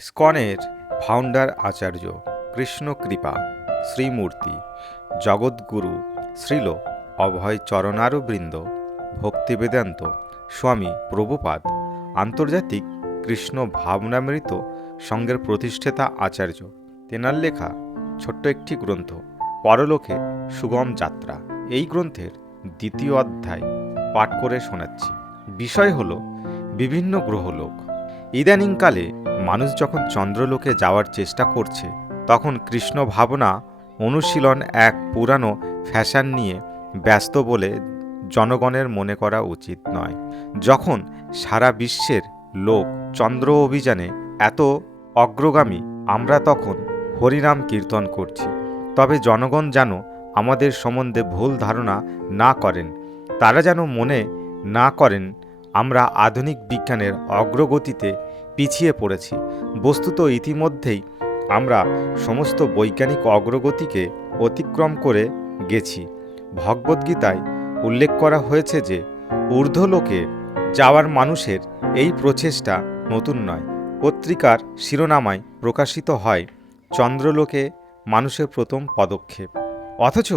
ইসকনের founder আচার্য কৃষ্ণ কৃপা শ্রীমূর্তি জগদ্গুরু শ্রীল অভয় চরণারবৃন্দ ভক্তিবেদান্ত স্বামী প্রভুপাদ আন্তর্জাতিক কৃষ্ণ ভাবনামৃত সংঘের প্রতিষ্ঠাতা আচার্য তেনার লেখা ছোট্ট একটি গ্রন্থ পরলোকে সুগম যাত্রা। এই গ্রন্থের দ্বিতীয় অধ্যায় পাঠ করে শোনাচ্ছি। বিষয় হল বিভিন্ন গ্রহলোক। ইদানিংকালে মানুষ যখন চন্দ্রলোকে যাওয়ার চেষ্টা করছে, তখন কৃষ্ণ ভাবনা অনুশীলন এক পুরানো ফ্যাশন নিয়ে ব্যস্ত বলে জনগণের মনে করা উচিত নয়। যখন সারা বিশ্বের লোক চন্দ্র অভিযানে এত অগ্রগামী, আমরা তখন হরিনাম কীর্তন করছি। তবে জনগণ যেন আমাদের সম্বন্ধে ভুল ধারণা না করেন, তারা যেন মনে না করেন আমরা আধুনিক বিজ্ঞানের অগ্রগতিতে পিছিয়ে পড়েছি। বস্তুত ইতিমধ্যেই আমরা সমস্ত বৈজ্ঞানিক অগ্রগতিকে অতিক্রম করে গেছি। ভগবদ্গীতায় উল্লেখ করা হয়েছে যে ঊর্ধ্বলোকে যাওয়ার মানুষের এই প্রচেষ্টা নতুন নয়। পত্রিকার শিরোনামায় প্রকাশিত হয় চন্দ্রলোকে মানুষের প্রথম পদক্ষেপ। অথচ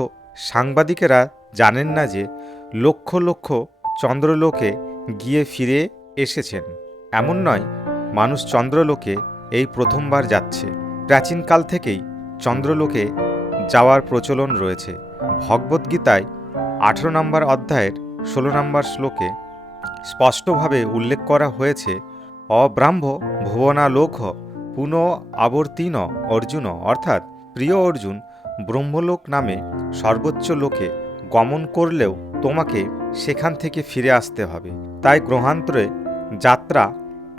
সাংবাদিকেরা জানেন না যে লক্ষ লক্ষ চন্দ্রলোকে গিয়ে ফিরে এসেছেন। এমন নয় মানুষ চন্দ্রলোকে এই প্রথমবার যাচ্ছে। প্রাচীনকাল থেকেই চন্দ্রলোকে যাওয়ার প্রচলন রয়েছে। ভগবদ্গীতায় 18 নম্বর অধ্যায়ের 16 নম্বর শ্লোকে স্পষ্টভাবে উল্লেখ করা হয়েছে, অব্রাহ্ম ভুবনালোক পুনঃ আবর্তিন অর্জুন, অর্থাৎ প্রিয় অর্জুন, ব্রহ্মলোক নামে সর্বোচ্চ লোকে গমন করলেও তোমাকে সেখান থেকে ফিরে আসতে হবে। তাই গ্রহান্তরে যাত্রা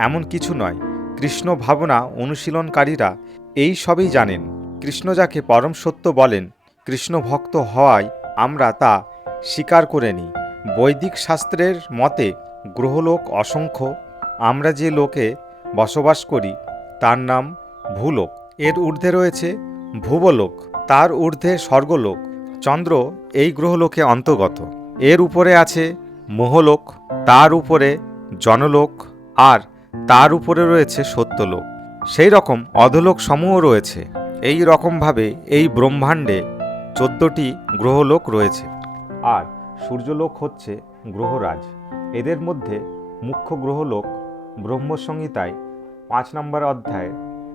এমন কিছু নয়। কৃষ্ণ ভাবনা অনুশীলনকারীরা এই সবই জানেন। কৃষ্ণ যাকে পরম সত্য বলেন, কৃষ্ণ ভক্ত হওয়ায় আমরা তা স্বীকার করে নিই। বৈদিক শাস্ত্রের মতে গ্রহলোক অসংখ্য। আমরা যে লোকে বসবাস করি তার নাম ভূলোক। এর ঊর্ধ্বে রয়েছে ভুবলোক, তার ঊর্ধ্বে স্বর্গলোক। চন্দ্র এই গ্রহলোকে অন্তর্গত। এর উপরে আছে মোহলোক, তার উপরে জনলোক, আর তার উপরে রয়েছে সত্যলোক। সেই রকম অধলোক সমূহ রয়েছে। এই রকমভাবে এই ব্রহ্মাণ্ডে 14টি গ্রহলোক রয়েছে। আর সূর্যলোক হচ্ছে গ্রহরাজ। এদের মধ্যে মুখ্য গ্রহলোক ব্রহ্মসংহিতায় 5 নম্বর অধ্যায়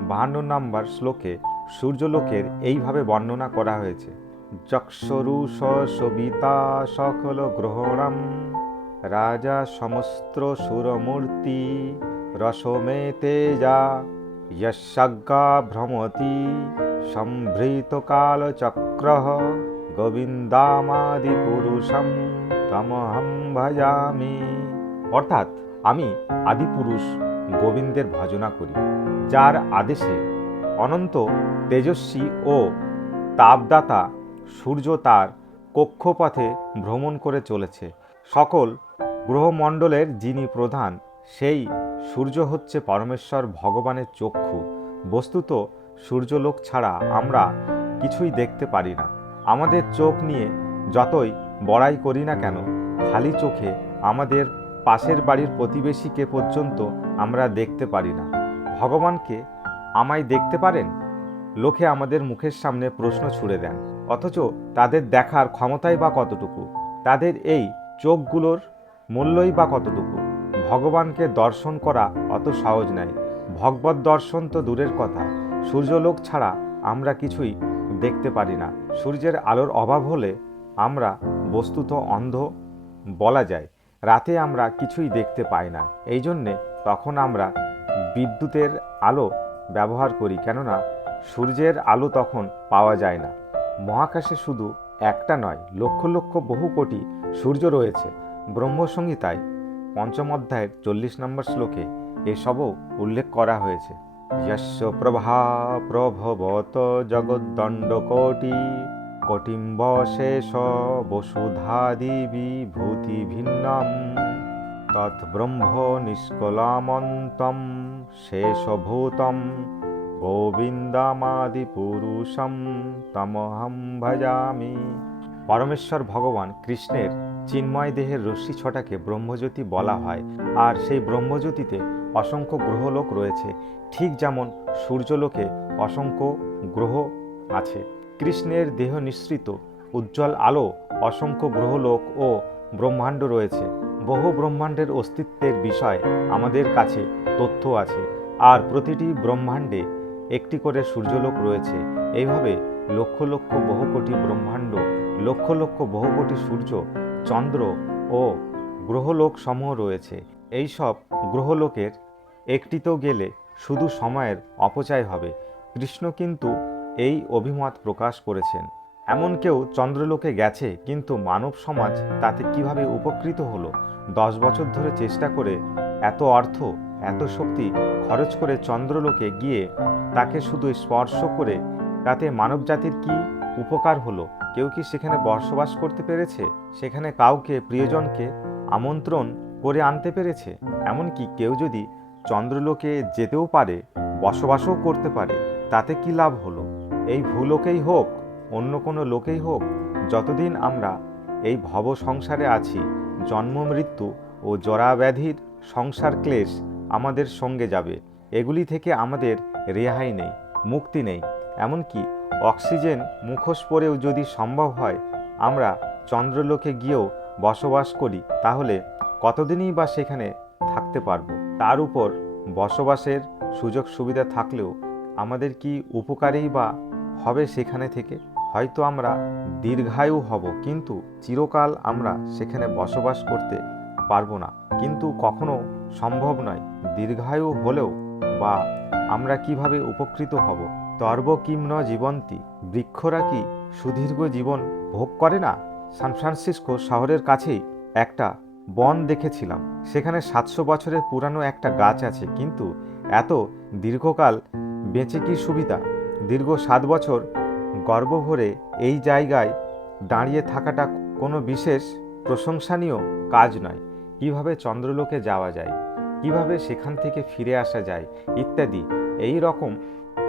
52 নম্বর শ্লোকে সূর্যলোকের এইভাবে বর্ণনা করা হয়েছে, যক্ষরুষ সবিতা সকল গ্রহণম রাজা সমস্ত সুরমূর্তি রসমে তেজা যশাজ্ঞা ভ্রমতি সম্ভৃত কালচক্র গোবিন্দামাদি পুরুষম তমহম ভজামি। অর্থাৎ আমি আদিপুরুষ গোবিন্দের ভজনা করি, যার আদেশে অনন্ত তেজস্বী ও তাপদাতা সূর্য তার কক্ষপথে ভ্রমণ করে চলেছে। সকল গ্রহমণ্ডলের যিনি প্রধান, সেই সূর্য হচ্ছে পরমেশ্বর ভগবানের চক্ষু। বস্তুত সূর্যলোক ছাড়া আমরা কিছুই দেখতে পারি না। আমাদের চোখ নিয়ে যতই বড়াই করি না কেন, খালি চোখে আমাদের পাশের বাড়ির প্রতিবেশীকে পর্যন্ত আমরা দেখতে পারি না। ভগবানকে আমায় দেখতে পারেন? লোকে আমাদের মুখের সামনে প্রশ্ন ছুড়ে দেন, অথচ তাদের দেখার ক্ষমতাই বা কতটুকু? তাদের এই চোখগুলোর মূল্যই বা কতটুকু? ভগবানকে দর্শন করা অত সহজ নয়। ভগবত দর্শন তো দূরের কথা, সূর্যলোক ছাড়া আমরা কিছুই দেখতে পারি না। সূর্যের আলোর অভাব হলে আমরা বস্তুত অন্ধ বলা যায়। রাতে আমরা কিছুই দেখতে পাই না, এই জন্যে তখন আমরা বিদ্যুতের আলো ব্যবহার করি, কেননা সূর্যের আলো তখন পাওয়া যায় না। মহাকাশে শুধু একটা নয়, লক্ষ লক্ষ বহু কোটি সূর্য রয়েছে। ব্রহ্মসংহিতায় 5ম অধ্যায়ের 40 নম্বর শ্লোকে এসবও উল্লেখ করা হয়েছে, যস্য প্রভা প্রভবত জগদ্দণ্ডকোটি কোটিম্বশেষ বসুধাদি বিভূতি ভিন্নম তৎব্রহ্ম নিষ্কলামন্তম শেষভূতম গোবিন্দামাদি পুরুষম তমহম ভজামি। পরমেশ্বর ভগবান কৃষ্ণের চিন্ময় দেহের রশ্মি ছটাকে ব্রহ্মজ্যোতি বলা হয়। আর সেই ব্রহ্মজ্যোতিতে অসংখ্য গ্রহলোক রয়েছে, ঠিক যেমন সূর্যলোকে অসংখ্য গ্রহ আছে। কৃষ্ণের দেহ নিঃসৃত উজ্জ্বল আলো অসংখ্য গ্রহলোক ও ব্রহ্মাণ্ড রয়েছে। বহু ব্রহ্মাণ্ডের অস্তিত্বের বিষয় আমাদের কাছে তথ্য আছে, আর প্রতিটি ব্রহ্মাণ্ডে একটি করে সূর্যলোক রয়েছে। এইভাবে লক্ষ লক্ষ বহু কোটি ব্রহ্মাণ্ড, লক্ষ লক্ষ বহু কোটি সূর্য, চন্দ্র ও গ্রহলোক সমূহ রয়েছে। এই সব গ্রহলোকের একটিতেও গেলে শুধু সময়ের অপচয় হবে। কৃষ্ণ কিন্তু এই অভিমত প্রকাশ করেছেন। এমন কেউ চন্দ্রলোকে গেছে, কিন্তু মানব সমাজ তাতে কিভাবে উপকৃত হলো? 10 বছর ধরে চেষ্টা করে এত অর্থ, এত শক্তি খরচ করে চন্দ্রলোকে গিয়ে তাকে শুধু স্পর্শ করে তাতে মানবজাতির কি উপকার হলো? কেউ কি সেখানে বসবাস করতে পেরেছে? সেখানে কাউকে, প্রিয়জনকে আমন্ত্রণ করে আনতে পেরেছে? এমনকি কেউ যদি চন্দ্রলোকে যেতেও পারে, বসবাসও করতে পারে, তাতে কি লাভ হলো? এই ভূলোকেই হোক, অন্য কোনো লোকেই হোক, যতদিন আমরা এই ভব সংসারে আছি, জন্ম মৃত্যু ও জরাব্যাধির সংসার ক্লেশ আমাদের সঙ্গে যাবে। এগুলি থেকে আমাদের রেহাই নেই, মুক্তি নেই। এমনকি অক্সিজেন মুখোশ পরেও যদি সম্ভব হয় আমরা চন্দ্রলোকে গিয়েও বসবাস করি, তাহলে কতদিনই বা সেখানে থাকতে পারবো? তার উপর বসবাসের সুযোগ সুবিধা থাকলেও আমাদের কি উপকারেই বা হবে সেখানে থেকে? হয়তো আমরা দীর্ঘায়ু হব, কিন্তু চিরকাল আমরা সেখানে বসবাস করতে পারবো না। কিন্তু কখনো সম্ভব নয়। দীর্ঘায়ু হলেও বা আমরা কিভাবে উপকৃত হব? তর্ব কিম ন জীবন্তি, বৃক্ষরা কি সুদীর্ঘ জীবন ভোগ করে না? সান ফ্রান্সিসকো শহরের কাছেই একটা বন দেখেছিলাম। সেখানে 700 বছরের পুরানো একটা গাছ আছে, কিন্তু এত দীর্ঘকাল বেঁচে কি সুবিধা? দীর্ঘ 7 বছর গর্ভভরে এই জায়গায় দাঁড়িয়ে থাকাটা কোনো বিশেষ প্রশংসনীয় কাজ নয়। কিভাবে চন্দ্রলোকে যাওয়া যায়, কিভাবে সেখান থেকে ফিরে আসা যায়, ইত্যাদি এই রকম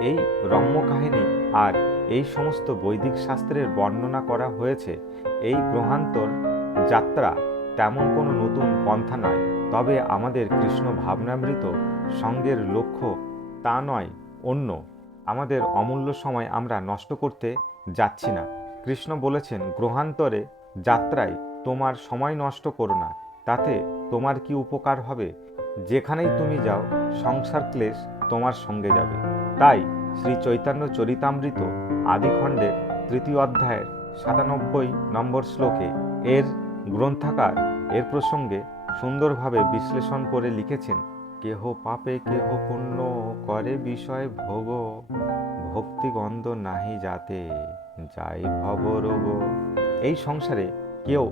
এই রম্য কাহিনী আর এই সমস্ত বৈদিক শাস্ত্রের বর্ণনা করা হয়েছে। এই গ্রহান্তর যাত্রা তেমন কোনো নতুন পন্থা নয়, তবে আমাদের কৃষ্ণ ভাবনামৃত সঙ্গের লক্ষ্য তা নয়, অন্য। আমাদের অমূল্য সময় আমরা নষ্ট করতে যাচ্ছি না। কৃষ্ণ বলেছেন, গ্রহান্তরে যাত্রায় তোমার সময় নষ্ট করো না, তাতে তোমার কি উপকার হবে? যেখানেই তুমি যাও সংসার ক্লেশ তোমার সঙ্গে যাবে। তাই শ্রী চৈতন্য চরিতামৃত আদিখণ্ডের 3য় অধ্যায়ের 97 নম্বর শ্লোকে এর গ্রন্থাকার এর প্রসঙ্গে সুন্দরভাবে বিশ্লেষণ করে লিখেছেন, কেহ পাপে কেহ পুণ্য করে বিষয় ভোগ, ভক্তিগন্ধ নাহি যাতে যাই ভব রোগ। এই সংসারে কেউ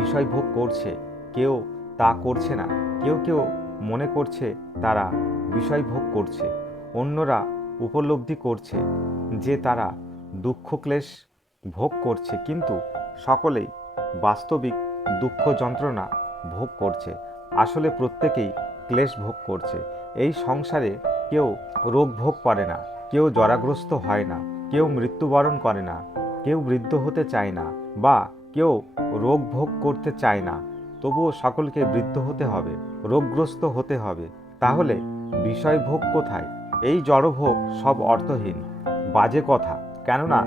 বিষয় ভোগ করছে, কেউ তা করছে না। কেউ কেউ মনে করছে তারা বিষয় ভোগ করছে, অন্যরা উপলব্ধি করছে যে তারা দুঃখ ক্লেশ ভোগ করছে, কিন্তু সকলেই বাস্তবিক দুঃখ যন্ত্রণা ভোগ করছে। আসলে প্রত্যেকেই ক্লেশ ভোগ করছে। এই সংসারে কেউ রোগ ভোগ করে না, কেউ জরাগ্রস্ত হয় না, কেউ মৃত্যুবরণ করে না, কেউ বৃদ্ধ হতে চায় না, বা কেউ রোগ ভোগ করতে চায় না। তবুও সকলকে বৃদ্ধ হতে হবে, রোগগ্রস্ত হতে হবে। তাহলে বিষয় ভোগ কোথায়? এই জড়ভোগ সব অর্থহীন, বাজে কথা। কেননা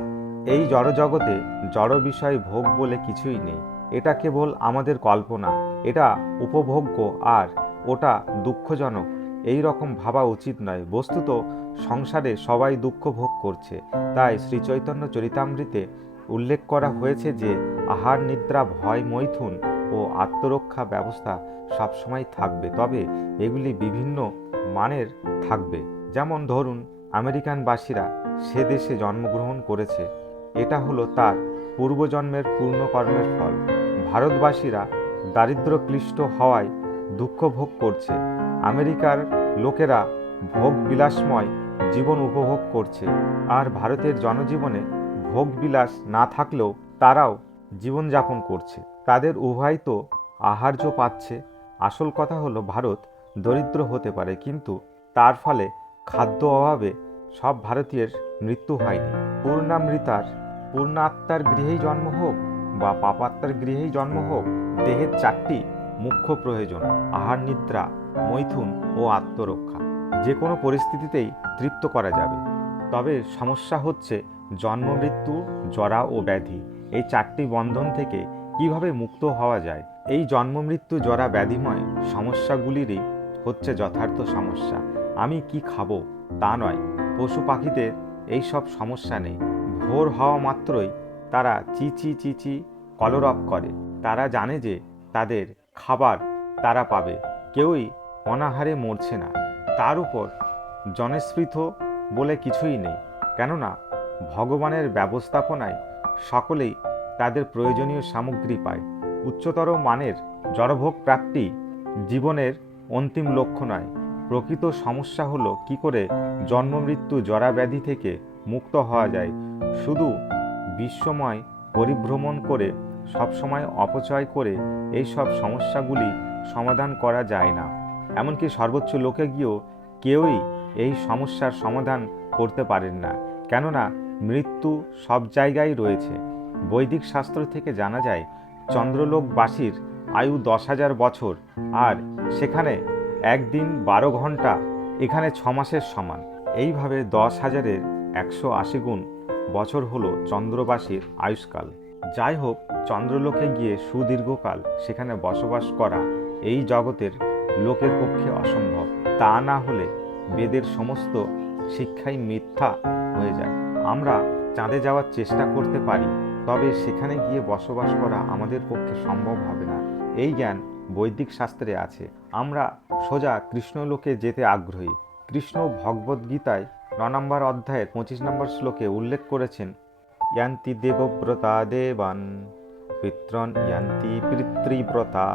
এই জড়জগতে জড় বিষয় ভোগ বলে কিছুই নেই। এটা কেবল আমাদের কল্পনা, এটা উপভোগ্য আর ওটা দুঃখজনক, এই রকম ভাবা উচিত নয়। বস্তুত সংসারে সবাই দুঃখ ভোগ করছে। তাই শ্রী চৈতন্য চরিতামৃতে উল্লেখ করা হয়েছে যে আহার, নিদ্রা, ভয়, মৈথুন ও আত্মরক্ষা ব্যবস্থা সবসময় থাকবে, তবে এগুলি বিভিন্ন মানের থাকবে। যেমন ধরুন, আমেরিকানবাসীরা সে দেশে জন্মগ্রহণ করেছে, এটা হলো তার পূর্বজন্মের পূর্ণ কর্মের ফল। ভারতবাসীরা দারিদ্র ক্লিষ্ট হওয়ায় দুঃখ ভোগ করছে, আমেরিকার লোকেরা ভোগ বিলাসময় জীবন উপভোগ করছে। আর ভারতের জনজীবনে ভোগ বিলাস না থাকলেও তারাও জীবনযাপন করছে। তাদের উভয় তো আহার্য পাচ্ছে। আসল কথা হলো, ভারত দরিদ্র হতে পারে, কিন্তু তার ফলে খাদ্য অভাবে সব ভারতীয়ের মৃত্যু হয়নি। পূর্ণামৃতার পূর্ণাত্মার গৃহেই জন্ম হোক বা পাপাত্মার গৃহেই জন্ম হোক, দেহের 4টি মুখ্য প্রয়োজন আহার, নিদ্রা, মৈথুন ও আত্মরক্ষা। যে কোনো পরিস্থিতিতেই তৃপ্ত করা যাবে। তবে সমস্যা হচ্ছে জন্ম, মৃত্যু, জরা ও ব্যাধি, এই 4টি বন্ধন থেকে কিভাবে মুক্ত হওয়া যায়। এই জন্ম, মৃত্যু, জরা, ব্যাধিময় সমস্যাগুলিরই হচ্ছে যথার্থ সমস্যা। আমি কি খাবো তা নয়। পশু পাখিদের এই সব সমস্যা নেই। ভোর হওয়া মাত্রই তারা চিচি চিচি কলরব করে। তারা জানে যে তাদের খাবার তারা পাবে। কেউই অনাহারে মরছে না। তার উপর জনস্পৃত বলে কিছুই নেই, কেননা ভগবানের ব্যবস্থাপনায় সকলেই তাদের প্রয়োজনীয় সামগ্রী পায়। উচ্চতর মানের জড়ভোগ প্রাপ্তি জীবনের অন্তিম লক্ষ্য নয়। প্রকৃত সমস্যা হলো কি করে জন্ম, মৃত্যু, জরা, ব্যাধি থেকে মুক্ত হওয়া যায়। শুধু বিশ্বময় পরিভ্রমণ করে, সবসময় অপচয় করে এই সব সমস্যাগুলি সমাধান করা যায় না। এমনকি সর্বোচ্চ লোকে গিয়েও কেউই এই সমস্যার সমাধান করতে পারেন না, কেননা মৃত্যু সব জায়গায় রয়েছে। বৈদিক শাস্ত্র থেকে জানা যায় চন্দ্রলোকবাসীর আয়ু 10,000 বছর, আর সেখানে একদিন 12 ঘন্টা, এখানে 6 মাসের সমান। এইভাবে 10,000-এর 180 গুণ বছর হলো চন্দ্রবাসীর আয়ুষ্কাল। যাই হোক, চন্দ্রলোকে গিয়ে সুদীর্ঘকাল সেখানে বসবাস করা এই জগতের লোকের পক্ষে অসম্ভব। তা না হলে বেদের সমস্ত শিক্ষাই মিথ্যা হয়ে যায়। আমরা চাঁদে যাওয়ার চেষ্টা করতে পারি, তবে সেখানে গিয়ে বসবাস করা আমাদের পক্ষে সম্ভব হবে না। এই জ্ঞান বৈদিক শাস্ত্রে আছে। আমরা সোজা কৃষ্ণলোকে যেতে আগ্রহী। কৃষ্ণ ভগবদ্গীতায় 9 নম্বর অধ্যায়ের 25 নম্বর শ্লোকে উল্লেখ করেছেন, ইয়ান্তি দেবব্রতা দেবান, পিত্রন ইয়ান্তি পিতৃব্রতা,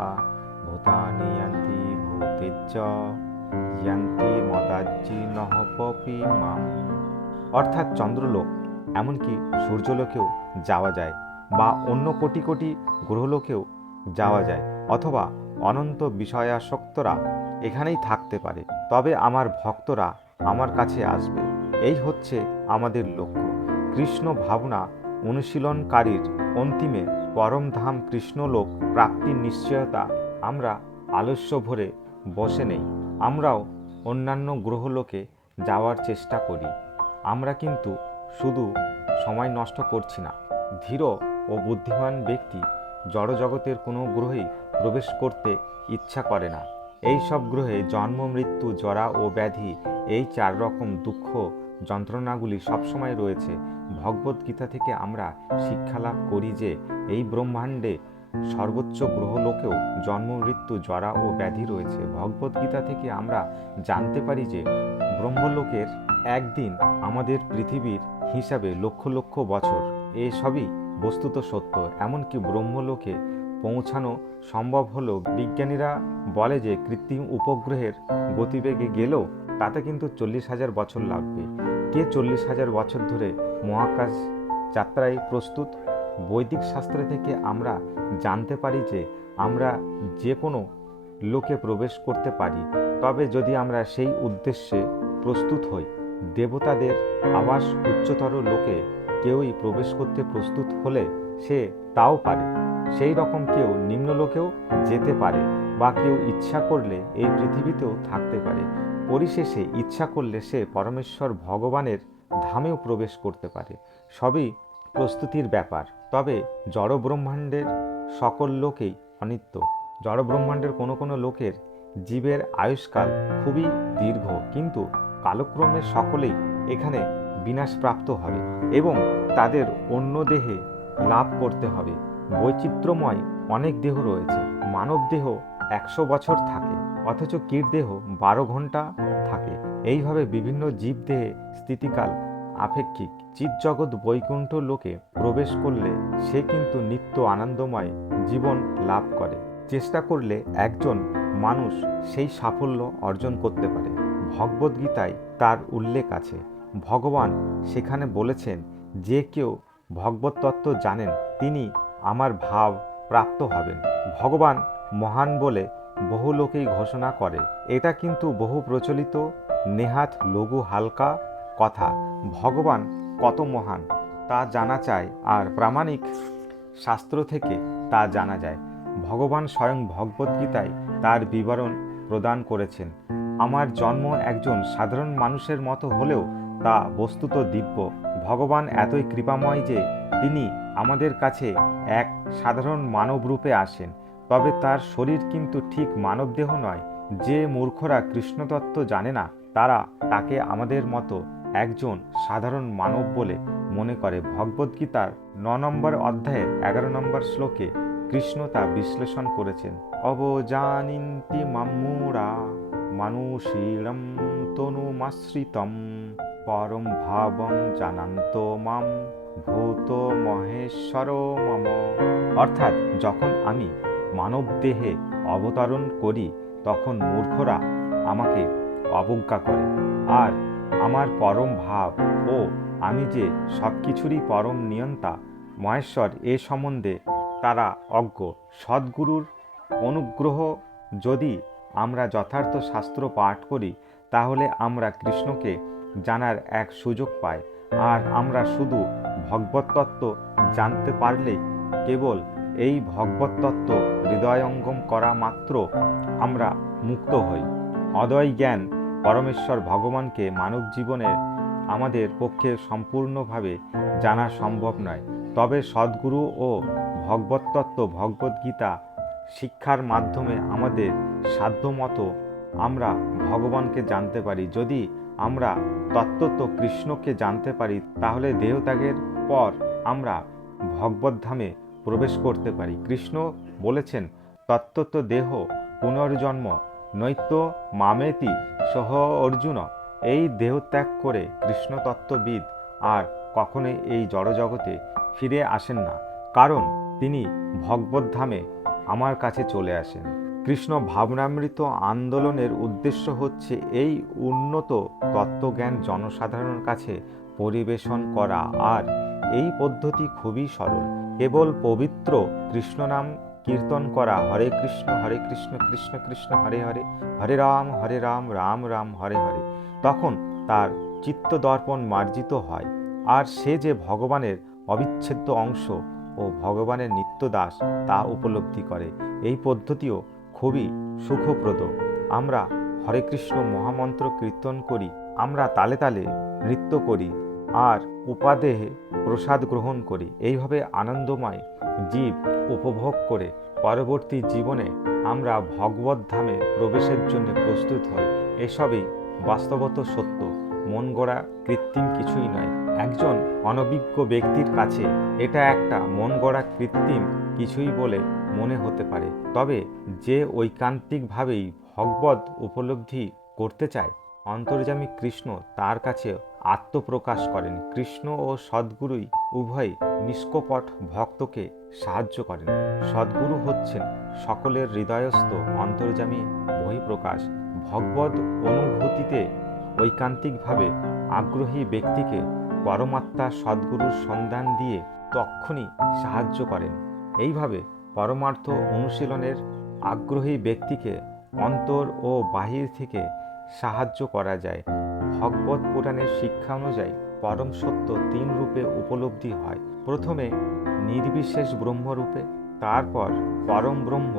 ভূতানি ইয়ান্তি ভূতেজ্য, ইয়ান্তি মদাজ্জি নহ পপিমাম। অর্থাৎ চন্দ্রলোক, এমনকি সূর্যলোকেও যাওয়া যায়, বা অন্য কোটি কোটি গ্রহলোকেও যাওয়া যায়, অথবা অনন্ত বিষয়াসক্তরা এখানেই থাকতে পারে। তবে আমার ভক্তরা আমার কাছে আসবে, এই হচ্ছে আমাদের লক্ষ্য। কৃষ্ণ ভাবনা অনুশীলনকারীর অন্তিমে পরমধাম কৃষ্ণলোক প্রাপ্তির নিশ্চয়তা আমরা আলস্য ভরে বসে নেই। আমরাও অন্যান্য গ্রহলোকে যাওয়ার চেষ্টা করি। আমরা কিন্তু শুধু সময় নষ্ট করছি না। ধীর ও বুদ্ধিমান ব্যক্তি জড়জগতের কোনো গ্রহেই প্রবেশ করতে ইচ্ছা করে না। এই সব গ্রহে জন্ম, মৃত্যু, জরা ও ব্যাধি, এই 4 রকম দুঃখ যন্ত্রণাগুলি সবসময় রয়েছে। ভগবদ্গীতা থেকে আমরা শিক্ষা লাভ করি যে এই ব্রহ্মাণ্ডে সর্বোচ্চ গ্রহলোকেও জন্ম, মৃত্যু, জরা ও ব্যাধি রয়েছে। ভগবদ্গীতা থেকে আমরা জানতে পারি যে ব্রহ্মলোকের একদিন আমাদের পৃথিবীর হিসাবে লক্ষ লক্ষ বছর। এসবই বস্তুত সত্য। এমনকি ব্রহ্মলোকে পৌঁছানো সম্ভব হলেও বিজ্ঞানীরা বলে যে কৃত্রিম উপগ্রহের গতিবেগে গেলেও তাতে কিন্তু 40,000 বছর লাগবে। কে 40,000 বছর ধরে মহাকাশ যাত্রায় প্রস্তুত? বৈদিক শাস্ত্র থেকে আমরা জানতে পারি যে আমরা যে কোনো লোকে প্রবেশ করতে পারি, তবে যদি আমরা সেই উদ্দেশ্যে প্রস্তুত হই। দেবতাদের আবাস উচ্চতর লোকে কেউই প্রবেশ করতে প্রস্তুত হলে সে তাও পারে। সেই রকম কেউ নিম্নলোকেও যেতে পারে, বা কেউ ইচ্ছা করলে এই পৃথিবীতেও থাকতে পারে। পরিশেষে ইচ্ছা করলে সে পরমেশ্বর ভগবানের ধামেও প্রবেশ করতে পারে। সবই প্রস্তুতির ব্যাপার। তবে জড় ব্রহ্মাণ্ডের সকল লোকেই অনিত্য। জড় ব্রহ্মাণ্ডের কোনো কোনো লোকের জীবের আয়ুষ্কাল খুবই দীর্ঘ, কিন্তু কালক্রমে সকলেই এখানে বিনাশপ্রাপ্ত হবে এবং তাদের অন্য দেহে লাভ করতে হবে। বৈচিত্র্যময় অনেক দেহ রয়েছে। মানব দেহ 100 বছর থাকে, অথচ কীট দেহ 12 ঘন্টা থাকে। এইভাবে বিভিন্ন জীব দেহে স্থিতিকাল আপেক্ষিক। চিৎজগৎ বৈকুণ্ঠ লোকে প্রবেশ করলে সে কিন্তু নিত্য আনন্দময় জীবন লাভ করে। চেষ্টা করলে একজন মানুষ সেই সাফল্য অর্জন করতে পারে। ভগবদ্গীতায় তার উল্লেখ আছে। ভগবান সেখানে বলেছেন, যে কেউ ভগবত তত্ত্ব জানেন তিনি আমার ভাব প্রাপ্ত হবেন। ভগবান মহান বলে বহু লোকেই ঘোষণা করে। এটা কিন্তু বহু প্রচলিত নেহাত লঘু হালকা কথা। ভগবান কত মহান তা জানা চায়, আর প্রামাণিক শাস্ত্র থেকে তা জানা যায়। ভগবান স্বয়ং ভগবদ্গীতায় তার বিবরণ প্রদান করেছেন। আমার জন্ম একজন সাধারণ মানুষের মতো হলেও তা বস্তুত দিব্য। ভগবান এতই কৃপাময় যে তিনি আমাদের কাছে এক সাধারণ মানব রূপে আসেন, তবে তার শরীর কিন্তু ঠিক মানবদেহ নয়। যে মূর্খরা কৃষ্ণতত্ত্ব জানে না তারা তাকে আমাদের মতো একজন সাধারণ মানব বলে মনে করে। ভগবদ্গীতার ৯ নম্বর অধ্যায়ের ১১ নম্বর শ্লোকে কৃষ্ণ তা বিশ্লেষণ করেছেন। অবজানিন্তি মাম্মূঢ়া মানুষীরম তনুমাশ্রিতম পরম ভাবম জানান্ত মাম ভূত মহেশ্বর মম। অর্থাৎ যখন আমি মানব দেহে অবতরণ করি তখন মূর্খরা আমাকে অবজ্ঞা করে, আর আমার পরম ভাব ও আমি যে সব কিছুরই পরম নিয়ন্তা মহেশ্বর এ সম্বন্ধে তারা অজ্ঞ। সদ্গুরুর অনুগ্রহ যদি আমরা যথার্থ শাস্ত্র পাঠ করি তাহলে আমরা কৃষ্ণকে জানার এক সুযোগ পাই, আর আমরা শুধু ভগবতত্ত্ব জানতে পারলেই, কেবল এই ভগবতত্ত্ব হৃদয়ঙ্গম করা মাত্র আমরা মুক্ত হই। অদ্বয় জ্ঞান পরমেশ্বর ভগবানকে মানব জীবনে আমাদের পক্ষে সম্পূর্ণভাবে জানা সম্ভব নয়, তবে সদ্গুরু ও ভগবতত্ত্ব ভগবদ্গীতা শিক্ষার মাধ্যমে আমাদের সাধ্যমতো আমরা ভগবানকে জানতে পারি। যদি আমরা তত্ত্বত কৃষ্ণকে জানতে পারি তাহলে দেহত্যাগের পর আমরা ভগবদ্ধামে প্রবেশ করতে পারি। কৃষ্ণ বলেছেন, তত্ত্বত দেহ পুনর্জন্ম নৈত্য মামেতি সহ অর্জুন। এই দেহত্যাগ করে কৃষ্ণতত্ত্ববিদ আর কখনোই এই জড়জগতে ফিরে আসেন না, কারণ তিনি ভগবদ্ধামে আমার কাছে চলে আসেন। কৃষ্ণ ভাবনামৃত আন্দোলনের উদ্দেশ্য হচ্ছে এই উন্নত তত্ত্বজ্ঞান জনসাধারণের কাছে পরিবেশন করা, আর এই পদ্ধতি খুবই সরল। কেবল পবিত্র কৃষ্ণনাম কীর্তন করা, হরে কৃষ্ণ কৃষ্ণ কৃষ্ণ হরে হরে, হরে রাম রাম রাম হরে হরে। তখন তার চিত্তদর্পণ মার্জিত হয়, আর সে যে ভগবানের অবিচ্ছেদ্য অংশ ও ভগবানের নিত্যদাস তা উপলব্ধি করে। এই পদ্ধতিও খুবই সুখপ্রদ। আমরা হরে কৃষ্ণ মহামন্ত্র কীর্তন করি, আমরা তালে তালে নৃত্য করি আর উপাদেহে প্রসাদ গ্রহণ করি। এইভাবে আনন্দময় জীব উপভোগ করে পরবর্তী জীবনে আমরা ভগবত ধামে প্রবেশের জন্য প্রস্তুত হই। এসবই বাস্তবত সত্য, মন গড়া কৃত্রিম কিছুই নয়। একজন অনভিজ্ঞ ব্যক্তির কাছে এটা একটা মন গড়া কৃত্রিম কিছুই বলে মনে হতে পারে, তবে যে ঐকান্তিকভাবেই ভগবত উপলব্ধি করতে চায়, অন্তর্যামী কৃষ্ণ তার কাছে আত্মপ্রকাশ করেন। কৃষ্ণ ও সদ্গুরুই উভয় নিষ্কপট ভক্তকে সাহায্য করেন। সদ্গুরু হচ্ছেন সকলের হৃদয়স্থ অন্তর্যামী বহিঃপ্রকাশ। ভগবত অনুভূতিতে ঐকান্তিকভাবে আগ্রহী ব্যক্তিকে পরমাত্মা সদ্গুরুর সন্ধান দিয়ে তক্ষুনি সাহায্য করেন। এইভাবে পরমার্থ অনুশীলনের আগ্রহী ব্যক্তিকে অন্তর ও বাহির থেকে সাহায্য করা যায়। ভগবত পুরাণের শিক্ষা অনুযায়ী পরম সত্য ৩ রূপে উপলব্ধি হয়। প্রথমে নির্বিশেষ ব্রহ্মরূপে, তারপর পরম ব্রহ্ম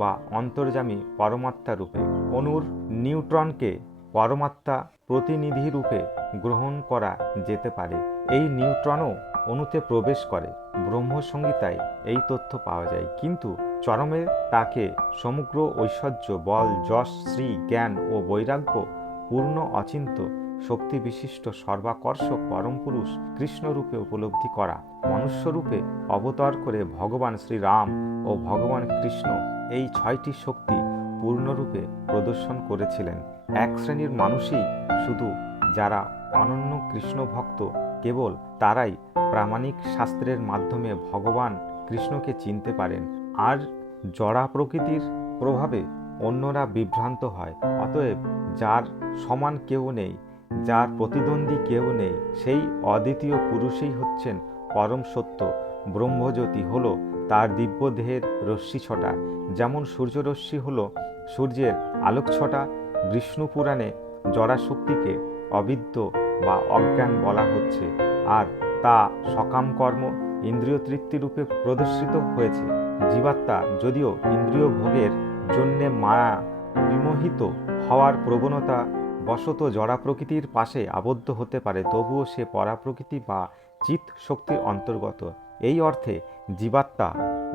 বা অন্তর্যামী পরমাত্মা রূপে। অণুর নিউট্রনকে পরমাত্মা প্রতিনিধি রূপে গ্রহণ করা যেতে পারে। এই নিউট্রনও অণুতে প্রবেশ করে। ব্রহ্মসংহিতায় এই তথ্য পাওয়া যায়, কিন্তু চরমে তাকে সমগ্র ঐশ্বর্য, বল, যশ, শ্রী, জ্ঞান ও বৈরাগ্য পূর্ণ অচিন্ত্য শক্তি বিশিষ্ট সর্বাকর্ষক পরম পুরুষ কৃষ্ণরূপে উপলব্ধি করা। মনুষ্যরূপে অবতার করে ভগবান শ্রীরাম ও ভগবান কৃষ্ণ এই 6টি শক্তি পূর্ণরূপে প্রদর্শন করেছিলেন। এক শ্রেণীর মানুষই শুধু, যারা অনন্য কৃষ্ণ ভক্ত, কেবল তারাই প্রামাণিক শাস্ত্রের মাধ্যমে ভগবান কৃষ্ণকে চিনতে পারেন, আর জড়া প্রকৃতির প্রভাবে অন্যরা বিভ্রান্ত হয়। অতএব যার সমান কেউ নেই, যার প্রতিদ্বন্দ্বী কেউ নেই, সেই অদ্বিতীয় পুরুষই হচ্ছেন পরম সত্য। ব্রহ্মজ্যোতি হল তার দিব্য দেহের রশ্মি ছটা। যেমন সূর্যরশ্মি হল সূর্যের আলোক ছটা, বিষ্ণু পুরাণে জড়াশক্তিকে অবিদ্য বা অজ্ঞান বলা হচ্ছে, আর তা সকাম কর্ম ইন্দ্রিয় তৃপ্তি রূপে প্রদর্শিত হয়েছে। জীবাত্মা যদিও ইন্দ্রিয় ভোগের জন্যে মায়া বিমোহিত হওয়ার প্রবণতা বশত জড়া প্রকৃতির পাশে আবদ্ধ হতে পারে, তবুও সে পরাপ্রকৃতি বা চিৎ শক্তির অন্তর্গত। এই অর্থে জীবাত্মা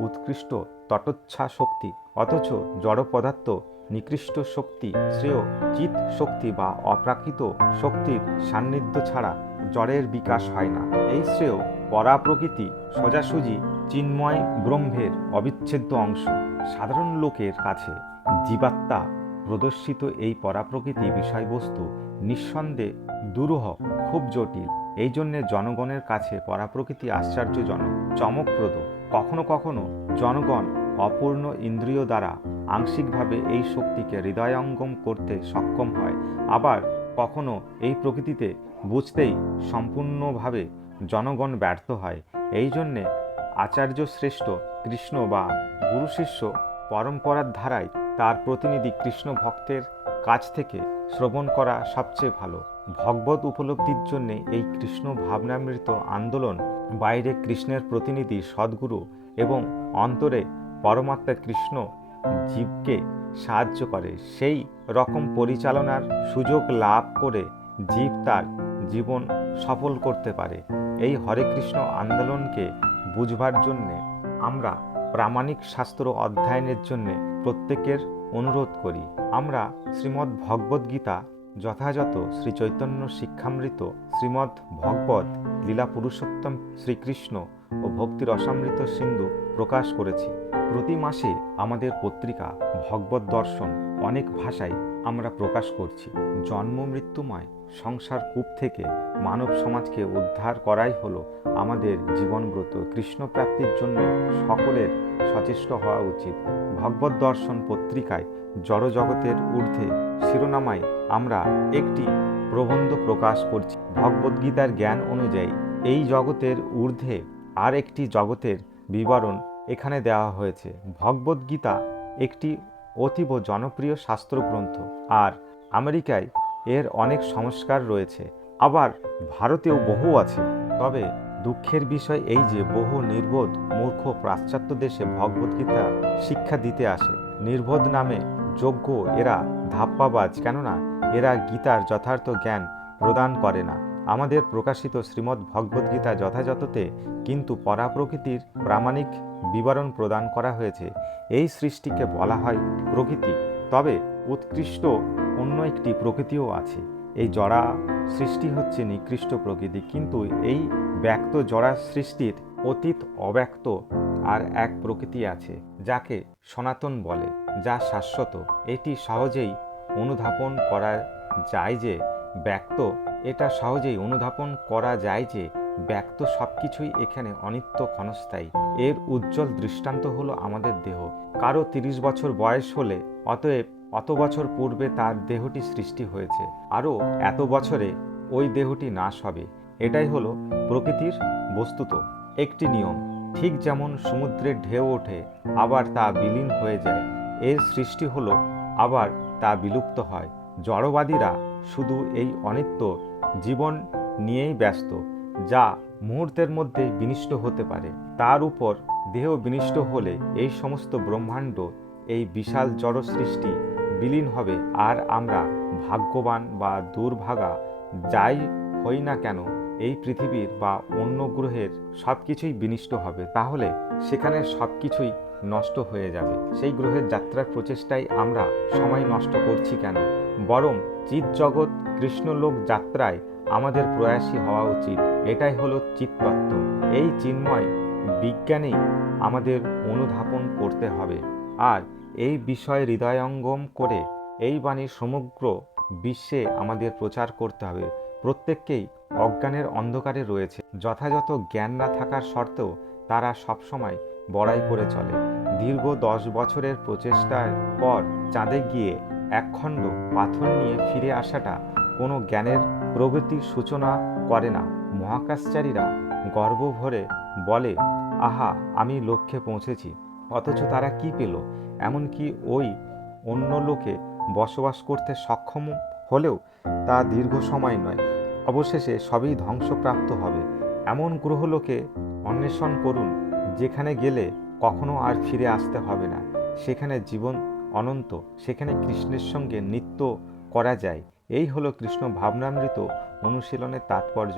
উৎকৃষ্ট তটোচ্ছা শক্তি, অথচ জড় পদার্থ নিকৃষ্ট শক্তি। শ্রেয় চিৎ শক্তি বা অপ্রাকৃত শক্তির সান্নিধ্য ছাড়া জড়ের বিকাশ হয় না। এই শ্রেয় পরাপ্রকৃতি সোজাসুজি চিন্ময় ব্রহ্মের অবিচ্ছেদ্য অংশ। সাধারণ লোকের কাছে জীবাত্মা প্রদর্শিত এই পরাপ্রকৃতি বিষয়বস্তু নিঃসন্দেহে দুরূহ, খুব জটিল। এই জন্যে জনগণের কাছে পরাপ্রকৃতি আশ্চর্যজনক, চমকপ্রদ। কখনো কখনো জনগণ অপূর্ণ ইন্দ্রিয় দ্বারা আংশিকভাবে এই শক্তিকে হৃদয়ঙ্গম করতে সক্ষম হয়, আবার কখনো এই প্রকৃতিতে বুঝতেই সম্পূর্ণভাবে জনগণ ব্যর্থ হয়। এই জন্যে আচার্য শ্রেষ্ঠ কৃষ্ণ বা গুরু শিষ্য পরম্পরার ধারায় তার প্রতিনিধি কৃষ্ণ ভক্তের কাছ থেকে শ্রবণ করা সবচেয়ে ভালো। ভগবত উপলব্ধির জন্যে এই কৃষ্ণ ভাবনামৃত আন্দোলন বাইরে কৃষ্ণের প্রতিনিধি সদ্গুরু এবং অন্তরে পরমাত্মা কৃষ্ণ জীবকে সাহায্য করে। সেই রকম পরিচালনার সুযোগ লাভ করে জীব তার জীবন সফল করতে পারে। এই হরে কৃষ্ণ আন্দোলনকে বুঝবার জন্যে আমরা প্রামাণিক শাস্ত্র অধ্যয়নের জন্যে প্রত্যেকের অনুরোধ করি। আমরা শ্রীমদ্ ভগবদ্ গীতা যথাযথ শ্রী চৈতন্য শিক্ষামৃত, শ্রীমদ্ ভগবত লীলা পুরুষোত্তম শ্রীকৃষ্ণ ও ভক্তি রসামৃত সিন্ধু প্রকাশ করেছি। প্রতি মাসে আমাদের পত্রিকা ভগবত দর্শন অনেক ভাষায় আমরা প্রকাশ করছি। জন্ম মৃত্যুময় সংসার কূপ থেকে মানব সমাজকে উদ্ধার করাই হলো আমাদের জীবনব্রত। কৃষ্ণ প্রাপ্তির জন্য সকলের সচেষ্ট হওয়া উচিত। ভগবত দর্শন পত্রিকায় জড় জগতের ঊর্ধ্বে শিরোনামায় আমরা একটি প্রবন্ধ প্রকাশ করছি। ভগবদ্গীতার জ্ঞান অনুযায়ী এই জগতের ঊর্ধ্বে আর একটি জগতের বিবরণ এখানে দেওয়া হয়েছে। ভগবদ্গীতা একটি অতীব জনপ্রিয় শাস্ত্রগ্রন্থ, আর আমেরিকায় এর অনেক সংস্কার রয়েছে, আবার ভারতেও বহু আছে। তবে দুঃখের বিষয় এই যে বহু নির্বোধ মূর্খ পাশ্চাত্য দেশে ভগবদ্গীতা শিক্ষা দিতে আসে। নির্বোধ নামে যোগ্য এরা ধাপ্পাবাজ, কেননা এরা গীতার যথার্থ জ্ঞান প্রদান করে না। আমাদের প্রকাশিত শ্রীমদ্ ভগবদ্গীতা যথাযথতে কিন্তু পরাপ্রকৃতির প্রামাণিক বিবরণ প্রদান করা হয়েছে। এই সৃষ্টিকে বলা হয় প্রকৃতি, তবে উৎকৃষ্ট অন্য একটি প্রকৃতিও আছে। এই জড়া সৃষ্টি হচ্ছে নিকৃষ্ট প্রকৃতি, কিন্তু এই ব্যক্ত জড়া সৃষ্টির অতীত অব্যক্ত আর এক প্রকৃতি আছে, যাকে সনাতন বলে, যা শাশ্বত। এটি সহজেই অনুধাবন করা যায় যে ব্যক্ত ব্যক্ত সবকিছুই এখানে অনিত্য, ক্ষণস্থায়ী। এর উজ্জ্বল দৃষ্টান্ত হলো আমাদের দেহ। কারো 30 বছর বয়স হলে অতএব অত বছর পূর্বে তার দেহটি সৃষ্টি হয়েছে, আরও এত বছরে ওই দেহটি নাশ হবে। এটাই হলো প্রকৃতির বস্তুত একটি নিয়ম। ঠিক যেমন সমুদ্রের ঢেউ ওঠে, আবার তা বিলীন হয়ে যায়, এর সৃষ্টি হলো, আবার তা বিলুপ্ত হয়। জড়বাদীরা শুধু এই অনিত্য জীবন নিয়েই ব্যস্ত, যা মুহূর্তের মধ্যে বিনষ্ট হতে পারে। তার উপর দেহ বিনষ্ট হলে এই সমস্ত ব্রহ্মাণ্ড, এই বিশাল জড় সৃষ্টি বিলীন হবে, আর আমরা ভাগ্যবান বা দুর্ভাগা যাই হই না কেন, এই পৃথিবীর বা অন্য গ্রহের সব কিছুই বিনষ্ট হবে। তাহলে সেখানে সব কিছুই নষ্ট হয়ে যাবে। সেই গ্রহের যাত্রার প্রচেষ্টায় আমরা সময় নষ্ট করছি কেন? বরং চিৎজগৎ কৃষ্ণলোক যাত্রায় আমাদের প্রয়াসী হওয়া উচিত। এটাই হলো চিত্তত্ব। এই চিন্ময় বিজ্ঞানেই আমাদের অনুধাবন করতে হবে, আর এই বিষয়ে হৃদয়ঙ্গম করে এই বাণী সমগ্র বিশ্বে আমাদের প্রচার করতে হবে। প্রত্যেককেই অজ্ঞানের অন্ধকারে রয়েছে। যথাযথ জ্ঞান না থাকার সত্ত্বেও তারা সবসময় বড়াই করে চলে। দীর্ঘ 10 বছরের প্রচেষ্টার পর চাঁদে গিয়ে একখণ্ড পাথর নিয়ে ফিরে আসাটা কোনো জ্ঞানের প্রগতির সূচনা করে না। মহাকাশচারীরা গর্ব ভরে বলে, আহা, আমি লক্ষ্যে পৌঁছেছি। অথচ তারা কি পেল? এমনকি ওই অন্য লোকে বসবাস করতে সক্ষম হলেও তা দীর্ঘ সময় নয়, অবশেষে সবই ধ্বংসপ্রাপ্ত হবে। এমন গ্রহলোকে অন্বেষণ করুন, যেখানে গেলে কখনো আর ফিরে আসতে হবে না। সেখানে জীবন অনন্ত, সেখানে কৃষ্ণের সঙ্গে নৃত্য করা যায়। এই হলো কৃষ্ণ ভাবনামৃত অনুশীলনের তাৎপর্য।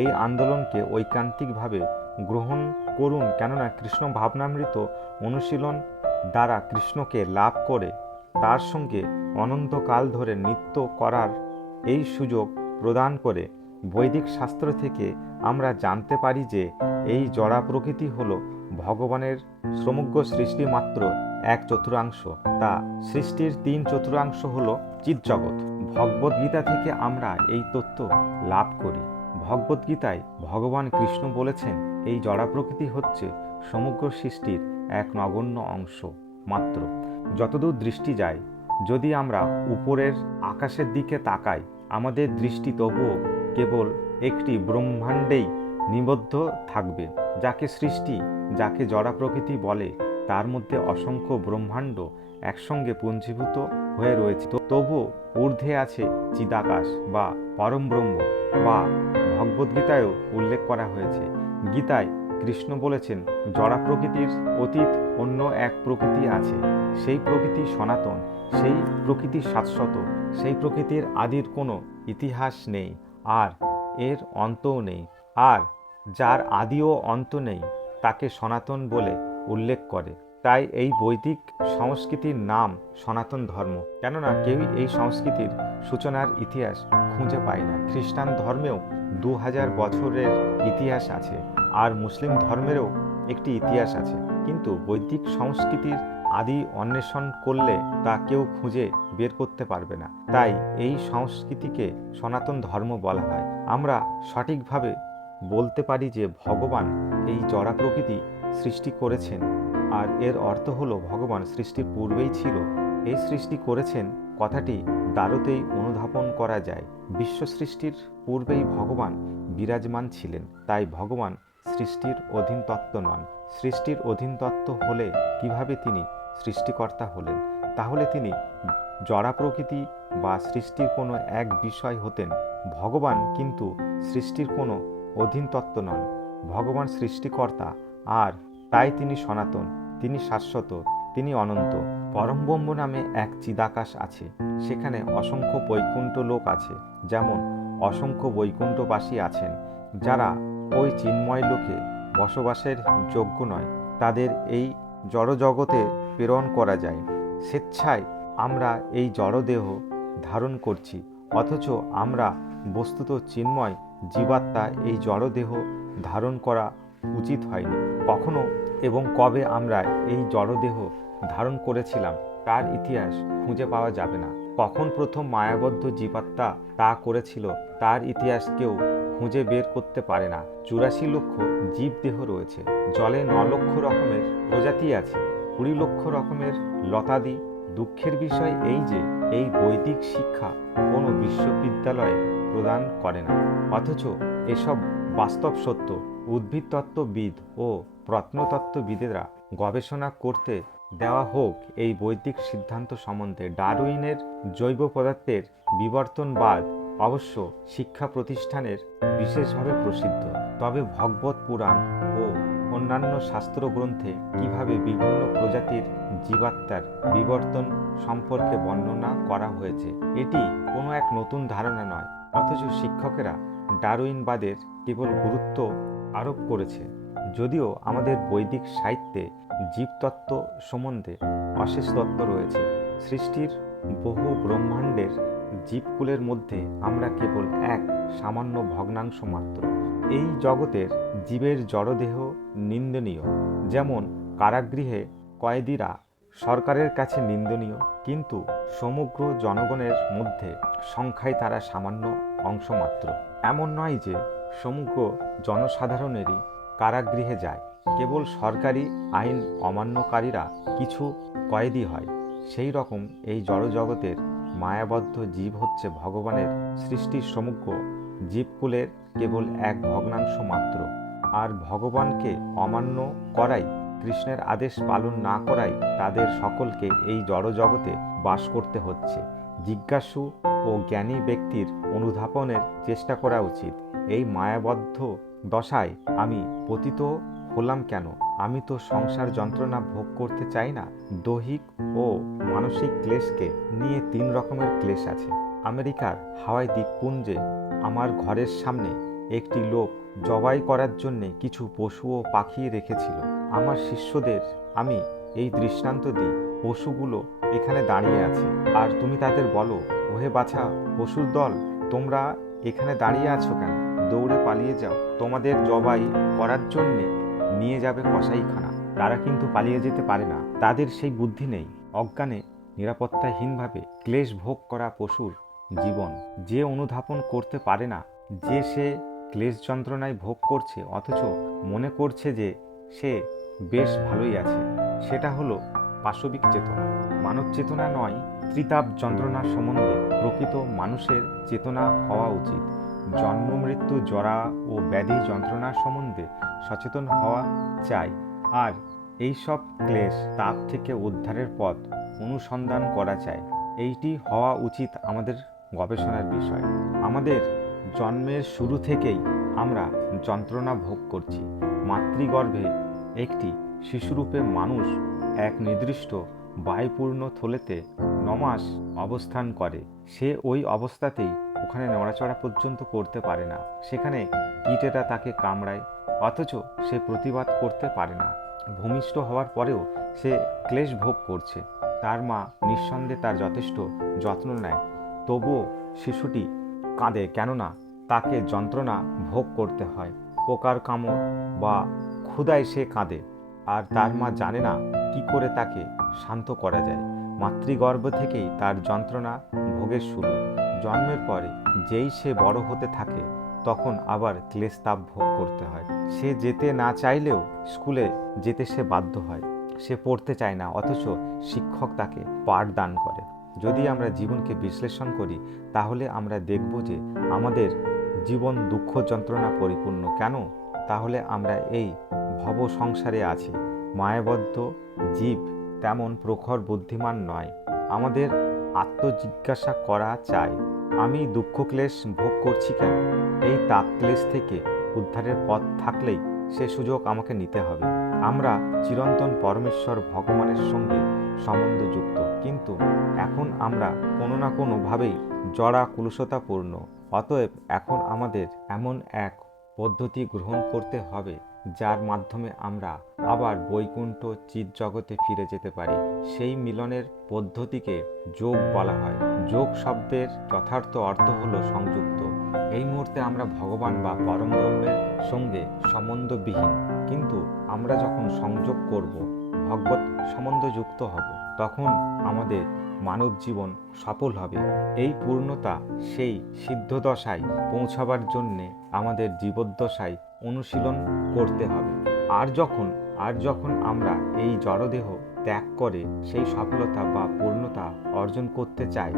এই আন্দোলনকে ঐকান্তিকভাবে গ্রহণ করুন, কেননা কৃষ্ণ ভাবনামৃত অনুশীলন দ্বারা কৃষ্ণকে লাভ করে তার সঙ্গে অনন্তকাল ধরে নৃত্য করার এই সুযোগ প্রদান করে। বৈদিক শাস্ত্র থেকে আমরা জানতে পারি যে এই জড়া প্রকৃতি হল ভগবানের সমগ্র সৃষ্টি মাত্র এক চতুর্থাংশ। তা সৃষ্টির 3/4 হল চিৎজগৎ। ভগবদ্গীতা থেকে আমরা এই তত্ত্ব লাভ করি। ভগবদ্গীতায় ভগবান কৃষ্ণ বলেছেন, এই জড়া প্রকৃতি হচ্ছে সমগ্র সৃষ্টির এক নগণ্য অংশ মাত্র। যতদূর দৃষ্টি যায়, যদি আমরা উপরের আকাশের দিকে তাকাই, আমাদের দৃষ্টি তবুও কেবল একটি ব্রহ্মাণ্ডেই নিবদ্ধ থাকবে। যাকে সৃষ্টি, যাকে জড়া প্রকৃতি বলে, তার মধ্যে অসংখ্য ব্রহ্মাণ্ড একসঙ্গে পুঞ্জীভূত হয়ে রয়েছে। তবুও ঊর্ধ্বে আছে চিদাকাশ বা পরম ব্রহ্ম, বা ভগবদ্গীতায়ও উল্লেখ করা হয়েছে। গীতায় কৃষ্ণ বলেছেন, জড়া প্রকৃতির অতীত অন্য এক প্রকৃতি আছে। সেই প্রকৃতি সনাতন, সেই প্রকৃতি শাশ্বত, সেই প্রকৃতির আদির কোনো ইতিহাস নেই, আর এর অন্তও নেই। আর যার আদিও অন্ত নেই, তাকে সনাতন বলে উল্লেখ করে। তাই এই বৈদিক সংস্কৃতির নাম সনাতন ধর্ম, কেননা কেউই এই সংস্কৃতির সূচনার ইতিহাস খুঁজে পায় না। খ্রিস্টান ধর্মেও 2000 বছরের ইতিহাস আছে, আর মুসলিম ধর্মেরও একটি ইতিহাস আছে, কিন্তু বৈদিক সংস্কৃতির আদি অন্বেষণ করলে তা কেউ খুঁজে বের করতে পারবে না। তাই এই সংস্কৃতিকে সনাতন ধর্ম বলা হয়। আমরা সঠিকভাবে বলতে পারি যে ভগবান এই জড়া প্রকৃতি সৃষ্টি করেছেন, আর এর অর্থ হলো ভগবান সৃষ্টির পূর্বেই ছিল। এই সৃষ্টি করেছেন কথাটি দ্বারতেই অনুধাবন করা যায়। বিশ্ব সৃষ্টির পূর্বেই ভগবান বিরাজমান ছিলেন। তাই ভগবান সৃষ্টির অধীন তত্ত্ব নন। সৃষ্টির অধীন তত্ত্ব হলে কিভাবে তিনি সৃষ্টিকর্তা হলেন? তাহলে তিনি জড়া প্রকৃতি বা সৃষ্টির কোনো এক বিষয় হতেন। ভগবান কিন্তু সৃষ্টির কোনো অধীন তত্ত্ব নন। ভগবান সৃষ্টিকর্তা, আর তাই তিনি সনাতন, তিনি শাশ্বত, তিনি অনন্ত। পরমব্রহ্ম নামে এক চিদাকাশ আছে। সেখানে অসংখ্য বৈকুণ্ঠ লোক আছে, যেমন অসংখ্য বৈকুণ্ঠবাসী আছেন, যারা ওই চিন্ময় লোকে বসবাসের যোগ্য নয়। তাদের এই জড়জগতে প্রেরণ করা যায়। স্বেচ্ছায় আমরা এই জড়দেহ ধারণ করছি, অথচ আমরা বস্তুত চিন্ময় জীবাত্মা। এই জড়দেহ ধারণ করা উচিত হয়নি। কখনো এবং কবে আমরা এই জড়দেহ ধারণ করেছিলাম তার ইতিহাস খুঁজে পাওয়া যাবে না। কখন প্রথম মায়াবদ্ধ জীবাত্মা তা করেছিল তার ইতিহাস কেউ খুঁজে বের করতে পারে না। 84 লক্ষ জীবদেহ রয়েছে। জলে 9 লক্ষ রকমের প্রজাতি আছে, 20 লক্ষ রকমের লতাদি। দুঃখের বিষয় এই যে এই বৈদিক শিক্ষা কোনো বিশ্ববিদ্যালয়ে প্রদান করে না, অথচ এসব বাস্তব সত্য উদ্ভিদতত্ত্ববিদ ও প্রত্নতত্ত্ববিদেরা গবেষণা করতে দেওয়া হোক। এই বৈদিক সিদ্ধান্ত সম্বন্ধে ডারউইনের জৈব পদার্থের বিবর্তনবাদ অবশ্য শিক্ষা প্রতিষ্ঠানের বিশেষভাবে প্রসিদ্ধ। তবে ভগবত পুরাণ ও অন্যান্য শাস্ত্র গ্রন্থে কিভাবে বিভিন্ন প্রজাতির জীবাত্মার বিবর্তন সম্পর্কে বর্ণনা করা হয়েছে, এটি কোনো এক নতুন ধারণা নয়, অথচ শিক্ষকেরা ডারউইনবাদের কেবল গুরুত্ব আরোপ করেছে। যদিও আমাদের বৈদিক সাহিত্যে জীবতত্ত্ব সম্বন্ধে অশেষ তত্ত্ব রয়েছে। সৃষ্টির বহু ব্রহ্মাণ্ডের জীবকুলের মধ্যে আমরা কেবল এক সামান্য ভগ্নাংশ মাত্র। এই জগতের জীবের জড়দেহ নিন্দনীয়। যেমন কারাগৃহে কয়েদিরা সরকারের কাছে নিন্দনীয়, কিন্তু সমগ্র জনগণের মধ্যে সংখ্যায় তারা সামান্য অংশ মাত্র। এমন নয় যে সমগ্র জনসাধারণেরই কারাগৃহে যায়। কেবল সরকারি আইন অমান্যকারীরা কিছু কয়েদি হয়। সেই রকম এই জড়জগতের মায়াবদ্ধ জীব হচ্ছে ভগবানের সৃষ্টির সমগ্র জীবকুলের কেবল এক ভগ্নাংশ মাত্র। আর ভগবানকে অমান্য করাই, কৃষ্ণের আদেশ পালন না করাই তাদের সকলকে এই জড়জগতে বাস করতে হচ্ছে। জিজ্ঞাসু ও জ্ঞানী ব্যক্তির অনুধাবনের চেষ্টা করা উচিত। এই মায়াবদ্ধ দশায় আমি পতিত হলাম কেন? আমি তো সংসার যন্ত্রণা ভোগ করতে চাই না। দৈহিক ও মানসিক ক্লেশকে নিয়ে 3 রকমের ক্লেশ আছে। আমেরিকার হাওয়াই দ্বীপপুঞ্জে আমার ঘরের সামনে একটি লোক জবাই করার জন্য কিছু পশু ও পাখি রেখেছিল। আমার শিষ্যদের আমি এই দৃষ্টান্ত দিই, পশুগুলো এখানে দাঁড়িয়ে আছে, আর তুমি তাদের বলো, ওহে বাছা পশুর দল, তোমরা এখানে দাঁড়িয়ে আছো কেন? দৌড়ে পালিয়ে যাও, তোমাদের জবাই করার জন্যে নিয়ে যাবে কসাইখানা। তারা কিন্তু পালিয়ে যেতে পারে না, তাদের সেই বুদ্ধি নেই। অজ্ঞানে নিরাপত্তাহীনভাবে ক্লেশ ভোগ করা পশুর জীবন যে অনুধাবন করতে পারে না, যে সে ক্লেশ যন্ত্রণায় ভোগ করছে অথচ মনে করছে যে সে বেশ ভালোই আছে, সেটা হলো পাশবিক চেতনা। মানব চেতনা নয়, ত্রিতাপ যন্ত্রণা সম্বন্ধে প্রকৃত মানুষের চেতনা হওয়া উচিত। জন্ম মৃত্যু জরা ও ব্যাধি যন্ত্রণার সম্বন্ধে সচেতন হওয়া চাই, আর এই সব ক্লেশ তাপ থেকে উদ্ধারের পথ অনুসন্ধান করা চাই। এইটি হওয়া উচিত আমাদের গবেষণার বিষয়। আমাদের জন্মের শুরু থেকেই আমরা যন্ত্রণা ভোগ করছি। মাতৃগর্ভে একটি শিশুরূপে মানুষ এক নির্দিষ্ট বায়ুপূর্ণ থলেতে 9 মাস অবস্থান করে। সে ওই অবস্থাতেই ওখানে নড়াচড়া পর্যন্ত করতে পারে না। সেখানে কীটেরা তাকে কামড়ায়, অথচ সে প্রতিবাদ করতে পারে না। ভূমিষ্ঠ হওয়ার পরেও সে ক্লেশ ভোগ করছে। তার মা নিঃসন্দেহে তার যথেষ্ট যত্ন নেয়, তবুও শিশুটি কাঁদে, কেননা তাকে যন্ত্রণা ভোগ করতে হয়। পোকার কামড় বা ক্ষুধায় সে কাঁদে, আর তার মা জানে না কি করে তাকে শান্ত করা যায়। মাতৃগর্ভ থেকেই তার যন্ত্রণা ভোগের শুরু। জন্মের পরে যেই সে বড় হতে থাকে, তখন আবার ক্লেশ তাপ ভোগ করতে হয়। সে যেতে না চাইলেও স্কুলে যেতে সে বাধ্য হয়। সে পড়তে চায় না, অথচ শিক্ষক তাকে পাঠদান করে। যদি আমরা জীবনকে বিশ্লেষণ করি, তাহলে আমরা দেখব যে আমাদের জীবন দুঃখ যন্ত্রণা পরিপূর্ণ। কেন? তাহলে আমরা এই ভব সংসারে আছি। মায়াবদ্ধ জীব তেমন প্রখর বুদ্ধিমান নয়। আমাদের আত্মজিজ্ঞাসা করা চাই, আমি দুঃখ ক্লেশ ভোগ করছি কেন? এই তাপ ক্লেশ থেকে উদ্ধারের পথ থাকলেই সে সুযোগ আমাকে নিতে হবে। আমরা চিরন্তন পরমেশ্বর ভগবানের সঙ্গে সম্বন্ধযুক্ত, কিন্তু এখন আমরা কোনো না কোনোভাবেই জড়া কুলুষতাপূর্ণ। অতএব এখন আমাদের এমন এক পদ্ধতি গ্রহণ করতে হবে যার মাধ্যমে আমরা আবার বৈকুণ্ঠ চিৎ জগতে ফিরে যেতে পারি। সেই মিলনের পদ্ধতিকে যোগ বলা হয়। যোগ শব্দের যথার্থ অর্থ হলো সংযুক্ত। এই মুহূর্তে আমরা ভগবান বা পরম ব্রহ্মের সঙ্গে সম্বন্ধবিহীন, কিন্তু আমরা যখন সংযোগ করব, ভগবত সম্বন্ধযুক্ত হব, তখন আমাদের মানব জীবন সফল হবে। এই পূর্ণতা, সেই সিদ্ধদশায় পৌঁছাবার জন্যে আমাদের জীবদ্দশায় অনুশীলন করতে হবে। আর যখন আমরা এই জড়দেহ ত্যাগ করে সেই সফলতা বা পূর্ণতা অর্জন করতে চাই,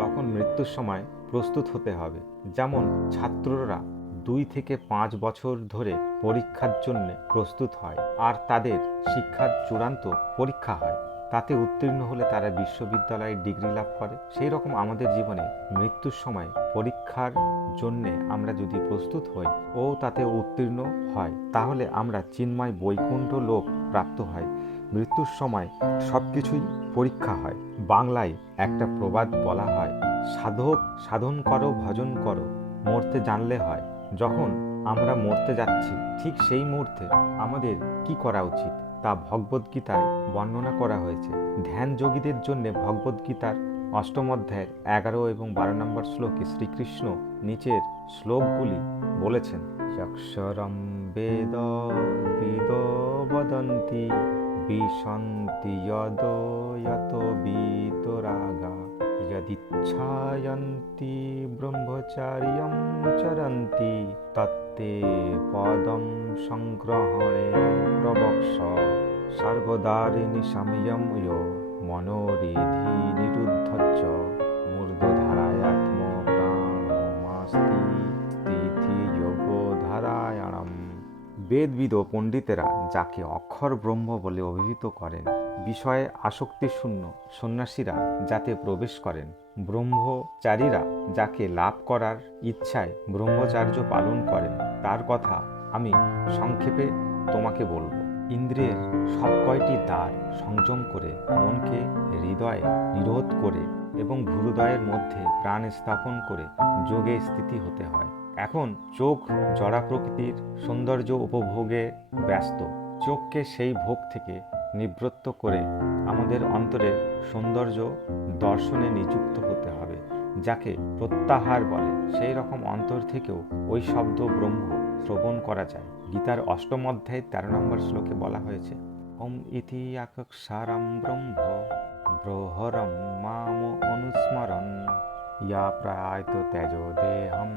তখন মৃত্যুর সময় প্রস্তুত হতে হবে। যেমন ছাত্ররা 2 থেকে 5 বছর ধরে পরীক্ষার জন্য প্রস্তুত হয়, আর তাদের শিক্ষার চূড়ান্ত পরীক্ষা হয়। তাতে উত্তীর্ণ হলে তারা বিশ্ববিদ্যালয়ে ডিগ্রি লাভ করে। সেই রকম আমাদের জীবনে মৃত্যুর সময় পরীক্ষার জন্যে আমরা যদি প্রস্তুত হই ও তাতে উত্তীর্ণ হয়, তাহলে আমরা চিন্ময় বৈকুণ্ঠ লোক প্রাপ্ত হয়। মৃত্যুর সময় সব কিছুই পরীক্ষা হয়। বাংলায় একটা প্রবাদ বলা হয়, সাধক সাধন করো ভজন করো, মরতে জানলে হয়। যখন আমরা মরতে যাচ্ছি, ঠিক সেই মুহূর্তে আমাদের কি করা উচিত তা ভগবদ্গীতায় বর্ণনা করা হয়েছে। ধ্যান যোগীদের জন্য ভগবদ্গীতার 8ম অধ্যায়ের 11 এবং 12 নম্বর শ্লোকে শ্রীকৃষ্ণ নিচের শ্লোকগুলি বলেছেন। অক্ষরম বেদ বিদো বদন্তি বিশন্তি যত বিতরাগা যদিচ্ছায়ন্তি ব্রহ্মচার্যং চরন্তি তত্তে পদম সংগ্রহণে প্রবক্ষ সর্বদারিণী সময়ম ইয়ো মনোরিধি নিরুদ্ধচ্চ মূর্ধধারায়াত্ম প্রাণমাস্তি স্থিতি যোগধারায়ণম। বেদবিদ ও পণ্ডিতেরা যাকে অক্ষর ব্রহ্ম বলে অভিহিত করেন, বিষয়ে আসক্তি শূন্য সন্ন্যাসীরা যাতে প্রবেশ করেন, ব্রহ্মচারীরা যাকে লাভ করার ইচ্ছায় ব্রহ্মচার্য পালন করেন, তার কথা আমি সংক্ষেপে তোমাকে বলবো। ইন্দ্রিয়ের সব কয়টি দ্বার সংযম করে মনকে হৃদয়ে নিরোধ করে এবং ভূহৃদয়ের মধ্যে প্রাণ স্থাপন করে যোগে স্থিতি হতে হয়। এখন চোখ জড়া প্রকৃতির সৌন্দর্য উপভোগে ব্যস্ত। চোখকে সেই ভোগ থেকে নিবৃত্ত করে আমাদের অন্তরের সৌন্দর্য দর্শনে নিযুক্ত হতে হবে, যাকে প্রত্যাহার বলে। সেই রকম অন্তর থেকেও ওই শব্দ ব্রহ্ম শ্রবণ করা যায়। গীতার ৮ম অধ্যায় ১৩ নম্বর শ্লোকে বলা হয়েছে, ওম ইতি অক্ষরম ব্রহ্ম ব্রহরম মাম অনুস্মরণ ইয়া প্রায়ত তেজো দেহম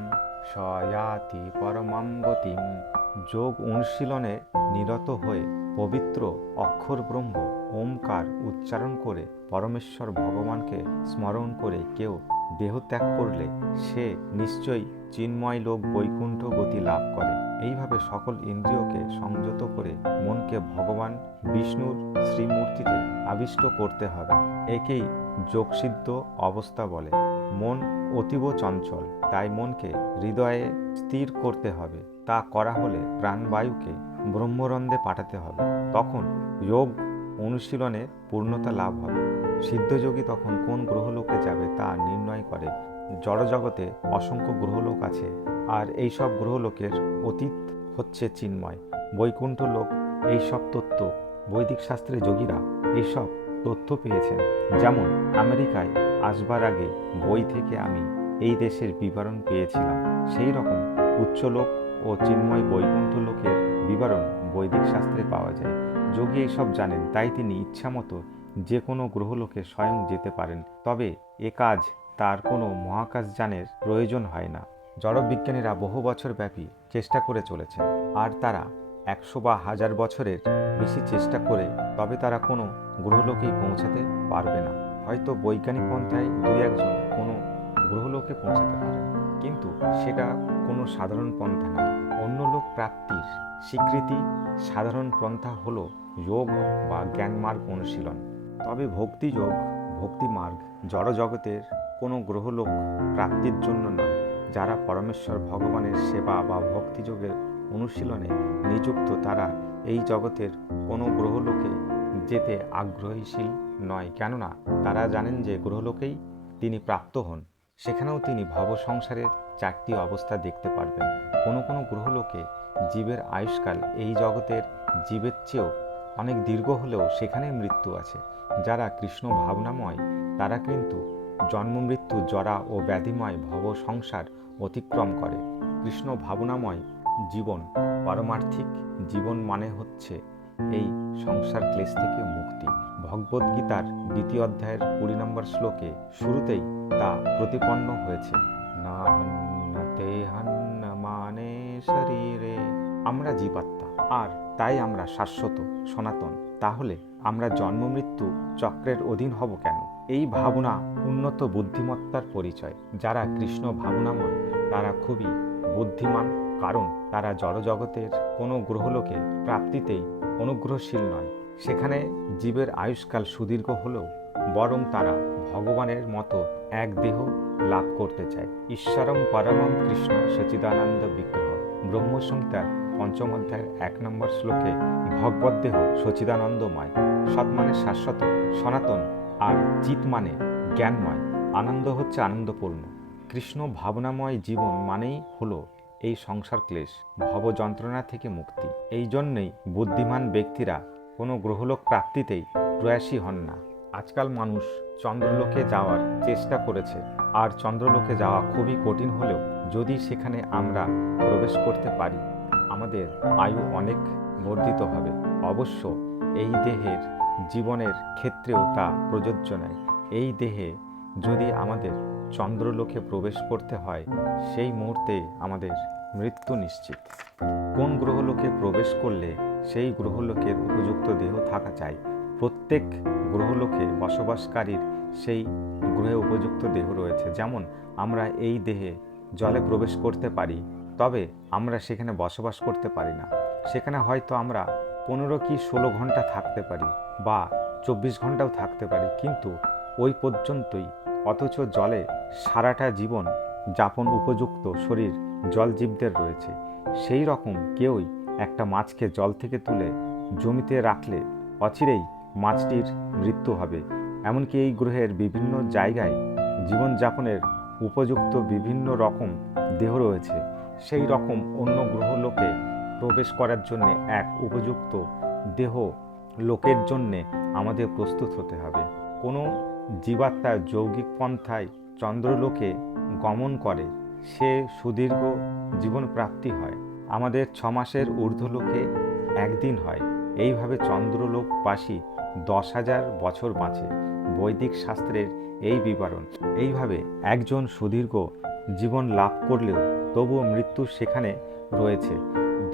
সয়াতি পরমাম গতিম। যোগ অনুশীলনে নিরত হয়ে পবিত্র অক্ষর ব্রহ্ম ওমকার উচ্চারণ করে পরমেশ্বর ভগবানকে স্মরণ করে কেউ দেহত্যাগ করলে সে নিশ্চয়ই চিন্ময় লোক বৈকুণ্ঠ গতি লাভ করে। এইভাবে সকল ইন্দ্রিয়কে সংযত করে মনকে ভগবান বিষ্ণুর শ্রীমূর্তিতে আবিষ্ট করতে হবে। একেই যোগসিদ্ধ অবস্থা বলে। মন অতীব চঞ্চল, তাই মনকে হৃদয়ে স্থির করতে হবে। তা করা হলে প্রাণবায়ুকে ব্রহ্মরন্ধ্রে পাঠাতে হবে। তখন যোগ অনুশীলনে পূর্ণতা লাভ হবে। সিদ্ধযোগী তখন কোন গ্রহলোকে যাবে তা নির্ণয় করে। জড়জগতে অসংখ্য গ্রহলোক আছে, আর এই সব গ্রহলোকের অতীত হচ্ছে চিন্ময় বৈকুণ্ঠ লোক। এইসব তত্ত্ব বৈদিক শাস্ত্রে যোগীরা এইসব তথ্য পেয়েছেন। যেমন আমেরিকায় আসবার আগে বই থেকে আমি এই দেশের বিবরণ পেয়েছিলাম, সেই রকম উচ্চলোক ও চিন্ময় বৈকুণ্ঠ লোকের বিবরণ বৈদিক শাস্ত্রে পাওয়া যায়। যোগী এইসব জানেন, তাই তিনি ইচ্ছামতো যে কোনো গ্রহলোকে স্বয়ং যেতে পারেন। তবে এ কাজ তার কোনো মহাকাশযানের প্রয়োজন হয় না। জড়বিজ্ঞানীরা বহু বছর ব্যাপী চেষ্টা করে চলেছেন, আর তারা ১০০ বা ১০০০ বছরের বেশি চেষ্টা করে তবে তারা কোনো গ্রহলোকেই পৌঁছাতে পারবে না। হয়তো বৈজ্ঞানিক পন্থায় ২-১ জন কোনো গ্রহলোকে পৌঁছাতে পারে, কিন্তু সেটা কোনো সাধারণ পন্থা নয়। অন্য লোক প্রাপ্তির স্বীকৃতি সাধারণ পন্থা হলো যোগ বা জ্ঞানমার্গ অনুশীলন। তবে ভক্তিযোগ ভক্তিমার্গ জড়জগতের কোনো গ্রহলোক প্রাপ্তির জন্য নয়। যারা পরমেশ্বর ভগবানের সেবা বা ভক্তিযোগের অনুশীলনে নিযুক্ত তারা এই জগতের কোনো গ্রহলোকে যেতে আগ্রহীশীল নয়, কেননা তারা জানেন যে গ্রহলোকেই তিনি প্রাপ্ত হন। সেখানেও তিনি ভব সংসারের ৪টি অবস্থা দেখতে পারবেন। কোনো কোনো গ্রহলোকে জীবের আয়ুষ্কাল এই জগতের জীবের চেয়েও অনেক দীর্ঘ হলেও সেখানে মৃত্যু আছে। যারা কৃষ্ণ ভাবনাময় তারা কিন্তু জন্ম মৃত্যু জরা ও ব্যাধিময় ভব সংসার অতিক্রম করে। কৃষ্ণ ভাবনাময় জীবন পারমার্থিক জীবন মানে হচ্ছে এই সংসার ক্লেশ থেকে মুক্তি। ভগবদ্গীতার ২য় অধ্যায়ের ২০ নম্বর শ্লোকে শুরুতেই তা প্রতিপন্ন হয়েছে, না হন্যতে হন্য মানে শরীরে। আমরা জীবাত্মা, আর তাই আমরা শাশ্বত সনাতন। তাহলে আমরা জন্ম মৃত্যু চক্রের অধীন হব কেন? এই ভাবনা উন্নত বুদ্ধিমত্তার পরিচয়। যারা কৃষ্ণ ভাবনাময় তারা খুবই বুদ্ধিমান, কারণ তারা জড়জগতের কোনো গ্রহলোকে প্রাপ্তিতেই অনুগ্রহশীল নয়। সেখানে জীবের আয়ুষ্কাল সুদীর্ঘ হলেও বরং তারা ভগবানের মতো এক দেহ লাভ করতে চায়। ঈশ্বরম পরমম কৃষ্ণ সচিদানন্দ বিগ্রহ। ব্রহ্মসংহিতার ৫ম অধ্যায়ের ১ নম্বর শ্লোকে ভগবদ্দেহ সচিদানন্দময়। সৎ মানে শাশ্বত সনাতন, আর চিৎ মানে জ্ঞানময়। আনন্দ হচ্ছে আনন্দপূর্ণ। কৃষ্ণ ভাবনাময় জীবন মানেই হলো এই সংসার ক্লেশ ভব যন্ত্রণা থেকে মুক্তি। এই জন্যই বুদ্ধিমান ব্যক্তিরা কোনো গ্রহলোক প্রাপ্তিতেই প্রয়াসী হন না। আজকাল মানুষ চন্দ্রলোকে যাওয়ার চেষ্টা করেছে, আর চন্দ্রলোকে যাওয়া খুবই কঠিন হলেও যদি সেখানে আমরা প্রবেশ করতে পারি আমাদের আয়ু অনেক বর্ধিত হবে। অবশ্য এই দেহের জীবনের ক্ষেত্রেও তা প্রযোজ্য নয়। এই দেহে যদি আমাদের চন্দ্রলোকে প্রবেশ করতে হয় সেই মুহূর্তে আমাদের মৃত্যু নিশ্চিত। কোন গ্রহলোকে প্রবেশ করলে সেই গ্রহলোকের উপযুক্ত দেহ থাকা চাই। প্রত্যেক গ্রহলোকে বসবাসকারীর সেই গ্রহে উপযুক্ত দেহ রয়েছে। যেমন আমরা এই দেহে জলে প্রবেশ করতে পারি, তবে আমরা সেখানে বসবাস করতে পারি না। সেখানে হয়তো আমরা ১৫ কি ১৬ ঘন্টা থাকতে পারি বা ২৪ ঘন্টাও থাকতে পারি, কিন্তু ওই পর্যন্তই। অথচ জলে সারাটা জীবন যাপন উপযুক্ত শরীর জলজীবদের রয়েছে। সেই রকম কেউই একটা মাছকে জল থেকে তুলে জমিতে রাখলে অচিরেই মাছটির মৃত্যু হবে। এমনকি এই গ্রহের বিভিন্ন জায়গায় জীবনযাপনের উপযুক্ত বিভিন্ন রকম দেহ রয়েছে। সেই রকম অন্য গ্রহলোকে প্রবেশ করার জন্যে এক উপযুক্ত দেহ লোকের জন্যে আমাদের প্রস্তুত হতে হবে। কোনো জীবাত্মা যৌগিক পন্থায় চন্দ্রলোকে গমন করে সে সুদীর্ঘ জীবন প্রাপ্তি হয়। আমাদের 6 মাসের ঊর্ধ্বলোকে একদিন হয়। এইভাবে চন্দ্রলোকবাসী 10,000 বছর বাঁচে। বৈদিক শাস্ত্রের এই বিবরণ। এইভাবে একজন সুদীর্ঘ জীবন লাভ করলেও তবুও মৃত্যু সেখানে রয়েছে।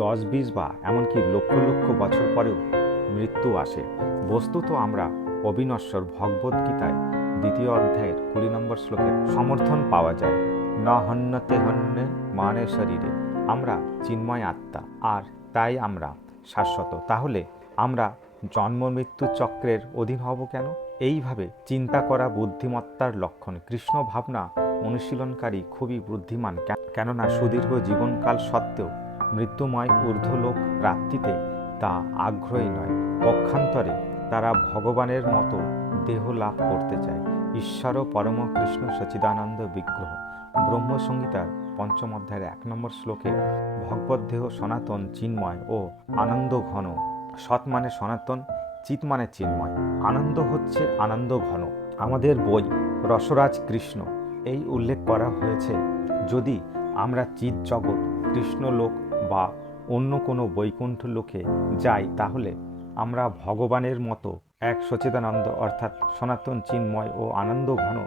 10-20 বা এমনকি লক্ষ লক্ষ বছর পরেও মৃত্যু আসে। বস্তুত আমরা অবিনশ্বর। ভগবদ্গীতায় 2য় অধ্যায়ের 20 নম্বর শ্লোকে সমর্থন পাওয়া যায়, ন হন্যতে হন্যে মানে শরীরে। আমরা চিন্ময় আত্মা, আর তাই আমরা শাশ্বত। তাহলে আমরা জন্ম মৃত্যু চক্রের অধীন হব কেন? এইভাবে চিন্তা করা বুদ্ধিমত্তার লক্ষণ। কৃষ্ণ ভাবনা অনুশীলনকারী খুবই বুদ্ধিমান, কেননা সুদীর্ঘ জীবনকাল সত্ত্বেও মৃত্যুময় ঊর্ধ্বলোক প্রাপ্তিতে তা আগ্রহী নয়। পক্ষান্তরে তারা ভগবানের মতো দেহ লাভ করতে চায়। ঈশ্বর পরম কৃষ্ণ সচিদানন্দ বিগ্রহ। ব্রহ্মসংহিতার 5ম অধ্যায়ের 1 নম্বর শ্লোকে ভগবত দেহ সনাতন, চিন্ময় ও আনন্দ ঘন। সৎ মানে সনাতন, চিৎ মানে চিন্ময়, আনন্দ হচ্ছে আনন্দ ঘন। আমাদের বই রসরাজ কৃষ্ণ এই উল্লেখ করা হয়েছে, যদি আমরা চিৎ জগৎ, কৃষ্ণলোক বা অন্য কোনো বৈকুণ্ঠ লোকে যাই, তাহলে আমরা ভগবানের মতো এক সচিদানন্দ অর্থাৎ সনাতন, চিন্ময় ও আনন্দ ঘন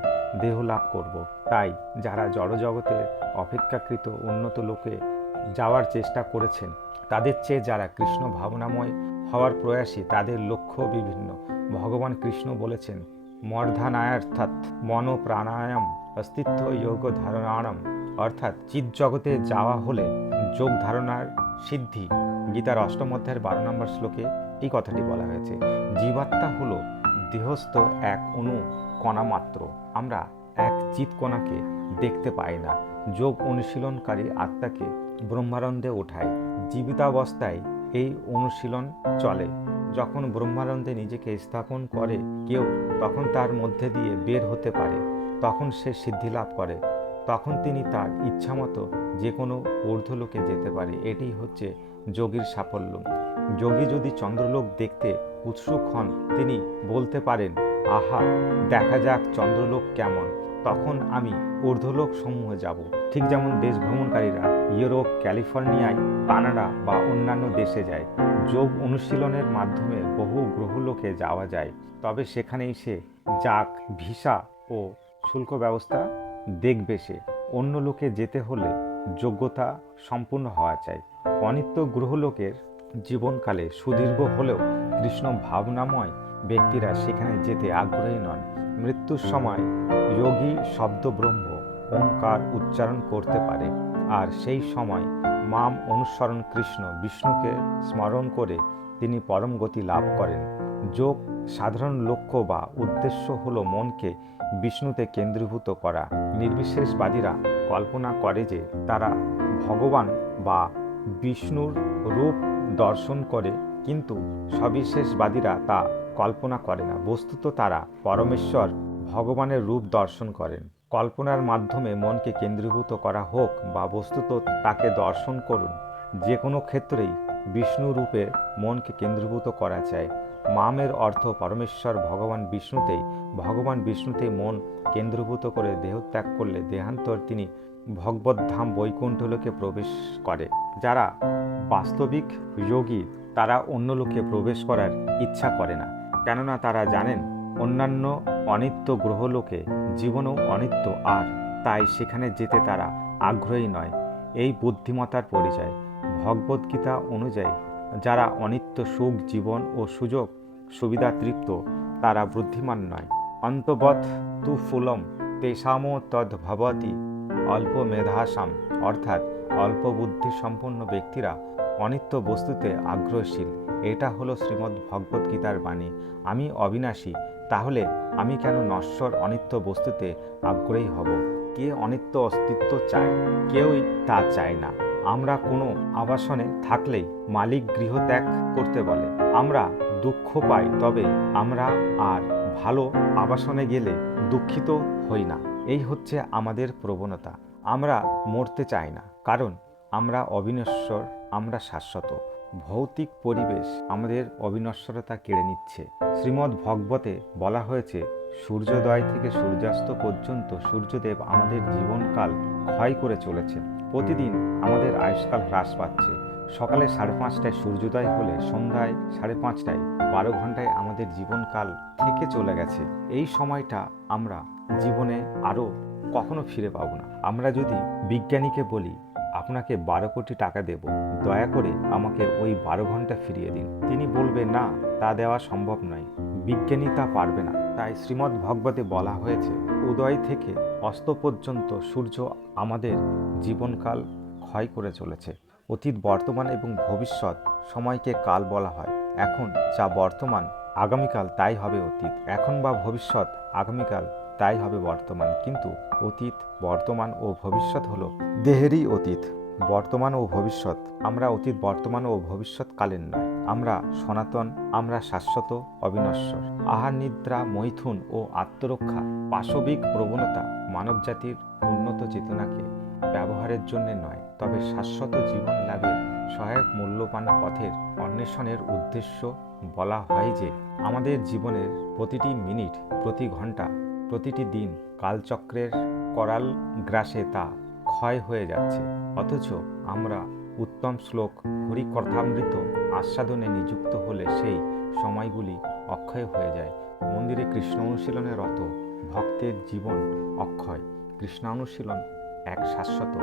দেহ লাভ করব। তাই যারা জড়জগতের অপেক্ষাকৃত উন্নত লোকে যাওয়ার চেষ্টা করেছেন, তাদের চেয়ে যারা কৃষ্ণ ভাবনাময় হওয়ার প্রয়াসী, তাদের লক্ষ্য বিভিন্ন। ভগবান কৃষ্ণ বলেছেন, মর্ধানায়ার্থাৎ মন প্রাণায়াম অস্তিত্ব যোগ ধারণারম, অর্থাৎ চিৎ জগতে যাওয়া হলে যোগ ধারণার সিদ্ধি। গীতার 8ম অধ্যায়ের 12 নম্বর শ্লোকে এই কথাটি বলা হয়েছে। জীবাত্মা হল দেহস্থ এক অণু কণা মাত্র। আমরা এক চিৎকণাকে দেখতে পাই না। যোগ অনুশীলনকারী আত্মাকে ব্রহ্মানন্দে ওঠায়। জীবিতাবস্থায় এই অনুশীলন চলে। যখন ব্রহ্মানন্দে নিজেকে স্থাপন করে কেউ, তখন তার মধ্যে দিয়ে বের হতে পারে। তখন সে সিদ্ধি লাভ করে। তখন তিনি তার ইচ্ছামতো যে কোনো ঊর্ধ্বলোকে যেতে পারে। এটি হচ্ছে যোগীর সাফল্য। যোগী যদি চন্দ্রলোক দেখতে উৎসুক হন, তিনি বলতে পারেন, আহা, দেখা যাক চন্দ্রলোক কেমন, তখন আমি ঊর্ধ্বলোক সমূহে যাব। ঠিক যেমন দেশ ভ্রমণকারীরা ইউরোপ, ক্যালিফোর্নিয়ায়, কানাডা বা অন্যান্য দেশে যায়। যোগ অনুশীলনের মাধ্যমে বহু গ্রহলোকে যাওয়া যায়, তবে সেখানেই সে যাক ভিসা ও শুল্ক ব্যবস্থা দেখবে। সে অন্য লোকে যেতে হলে যোগ্যতা সম্পূর্ণ হওয়া চাই। অনিত্য গ্রহলোকের জীবনকালে সুদীর্ঘ হলেও কৃষ্ণ ভাবনাময় ব্যক্তিরা সেখানে যেতে আগ্রহী নন। মৃত্যুর সময় যোগী শব্দ ব্রহ্ম ওঙ্কার উচ্চারণ করতে পারে, আর সেই সময় মাম অনুসরণ কৃষ্ণ বিষ্ণুকে স্মরণ করে তিনি পরম গতি লাভ করেন। যোগ সাধারণ লক্ষ্য বা উদ্দেশ্য হলো মনকে বিষ্ণুতে কেন্দ্রীভূত করা। নির্বিশেষবাদীরা কল্পনা করে যে তারা ভগবান বা বিষ্ণুর রূপ দর্শন করে, কিন্তু সবিশেষবাদীরা তা কল্পনা করে না। বস্তুত তারা পরমেশ্বর ভগবানের রূপ দর্শন করেন। কল্পনার মাধ্যমে মনকে কেন্দ্রীভূত করা হোক বা বস্তুত তাকে দর্শন করুন, যে কোনো ক্ষেত্রেই বিষ্ণু রূপে মনকে কেন্দ্রীভূত করা চাই। মামের অর্থ পরমেশ্বর ভগবান বিষ্ণুতেই। ভগবান বিষ্ণুতেই মন কেন্দ্রীভূত করে দেহত্যাগ করলে দেহান্তর তিনি ভগবদ্ধাম বৈকুণ্ঠলোকে প্রবেশ করে। যারা বাস্তবিক যোগী তারা অন্য লোকে প্রবেশ করার ইচ্ছা করে না, কেননা তারা জানেন অন্যান্য অনিত্য গ্রহলোকে জীবনও অনিত্য, আর তাই সেখানে যেতে তারা আগ্রহী নয়। এই বুদ্ধিমত্তার পরিচয়। ভগবদ্গীতা অনুযায়ী যারা অনিত্য সুখ, জীবন ও সুযোগ সুবিধা তৃপ্ত, তারা বুদ্ধিমান নয়। অন্তবৎ তু ফুলম তেষামো তদ্ ভবতি অল্প মেধাসাম, অর্থাৎ অল্প বুদ্ধি সম্পন্ন ব্যক্তিরা অনিত্য বস্তুতে আগ্রহশীল। এটা হলো শ্রীমদ্ ভগবদ্গীতার বাণী। আমি অবিনাশী, তাহলে আমি কেন নশ্বর অনিত্য বস্তুতে আগ্রহী হব? কে অনিত্য অস্তিত্ব চায়? কেউই তা চায় না। আমরা কোনো আবাসনে থাকলেই মালিক গৃহত্যাগ করতে বলে। আমরা দুঃখ পাই, তবে আমরা আর ভালো আবাসনে গেলে দুঃখিত হই না। এই হচ্ছে আমাদের প্রবণতা। আমরা মরতে চাই না, কারণ আমরা অবিনশ্বর, আমরা শাশ্বত। ভৌতিক পরিবেশ আমাদের অবিনশ্বরতা কেড়ে নিচ্ছে। শ্রীমদ্ ভগবতে বলা হয়েছে, সূর্যোদয় থেকে সূর্যাস্ত পর্যন্ত সূর্যদেব আমাদের জীবনকাল ক্ষয় করে চলেছেন। প্রতিদিন আমাদের আয়ুষ্কাল হ্রাস পাচ্ছে। সকালে 5:30টায় সূর্যোদয় হলে সন্ধ্যায় 5:30টায় 12 ঘন্টায় আমাদের জীবনকাল থেকে চলে গেছে। এই সময়টা আমরা জীবনে আরও কখনো ফিরে পাবো না। আমরা যদি বিজ্ঞানীকে বলি, আপনাকে 12 কোটি টাকা দেব, দয়া করে আমাকে ওই 12 ঘন্টা ফিরিয়ে দিন, তিনি বলবে না, তা দেওয়া সম্ভব নয়, বিজ্ঞানী তা পারবে না। তাই শ্রীমদ্ ভগবতে বলা হয়েছে, উদয় থেকে অস্ত পর্যন্ত সূর্য আমাদের জীবনকাল ক্ষয় করে চলেছে। অতীত, বর্তমান এবং ভবিষ্যৎ সময়কে কাল বলা হয়। এখন যা বর্তমান, আগামীকাল তাই হবে অতীত। এখন বা ভবিষ্যৎ, আগামীকাল তাই হবে বর্তমান। কিন্তু অতীত, বর্তমান ও ভবিষ্যৎ হলো দেহেরই অতীত। বর্তমান ও ভবিষ্যৎ, আমরা অতীত, বর্তমান ও ভবিষ্যৎ কালের নয়। আমরা সনাতন, আমরা শাশ্বত, অবিনশ্বর। আহার, নিদ্রা, মৈথুন ও আত্মরক্ষা পাশবিক প্রবণতা মানবজাতির উন্নত চেতনাকে ব্যবহারের জন্য নয়, তবে শাশ্বত জীবন লাভের সহায়ক মূল্যবান পথের অন্বেষণের উদ্দেশ্য। বলা হয় যে আমাদের জীবনের প্রতিটি মিনিট, প্রতি ঘন্টা, প্রতিটি দিন কালচক্রের করাল গ্রাসে তা ক্ষয় হয়ে যাচ্ছে। অথচ আমরা উত্তম শ্লোক হরিকথামৃত আস্বাদনে নিযুক্ত হলে সেই সময়গুলি অক্ষয় হয়ে যায়। মন্দিরে কৃষ্ণ অনুশীলনে রত ভক্তের জীবন অক্ষয়। কৃষ্ণানুশীলন এক শাশ্বত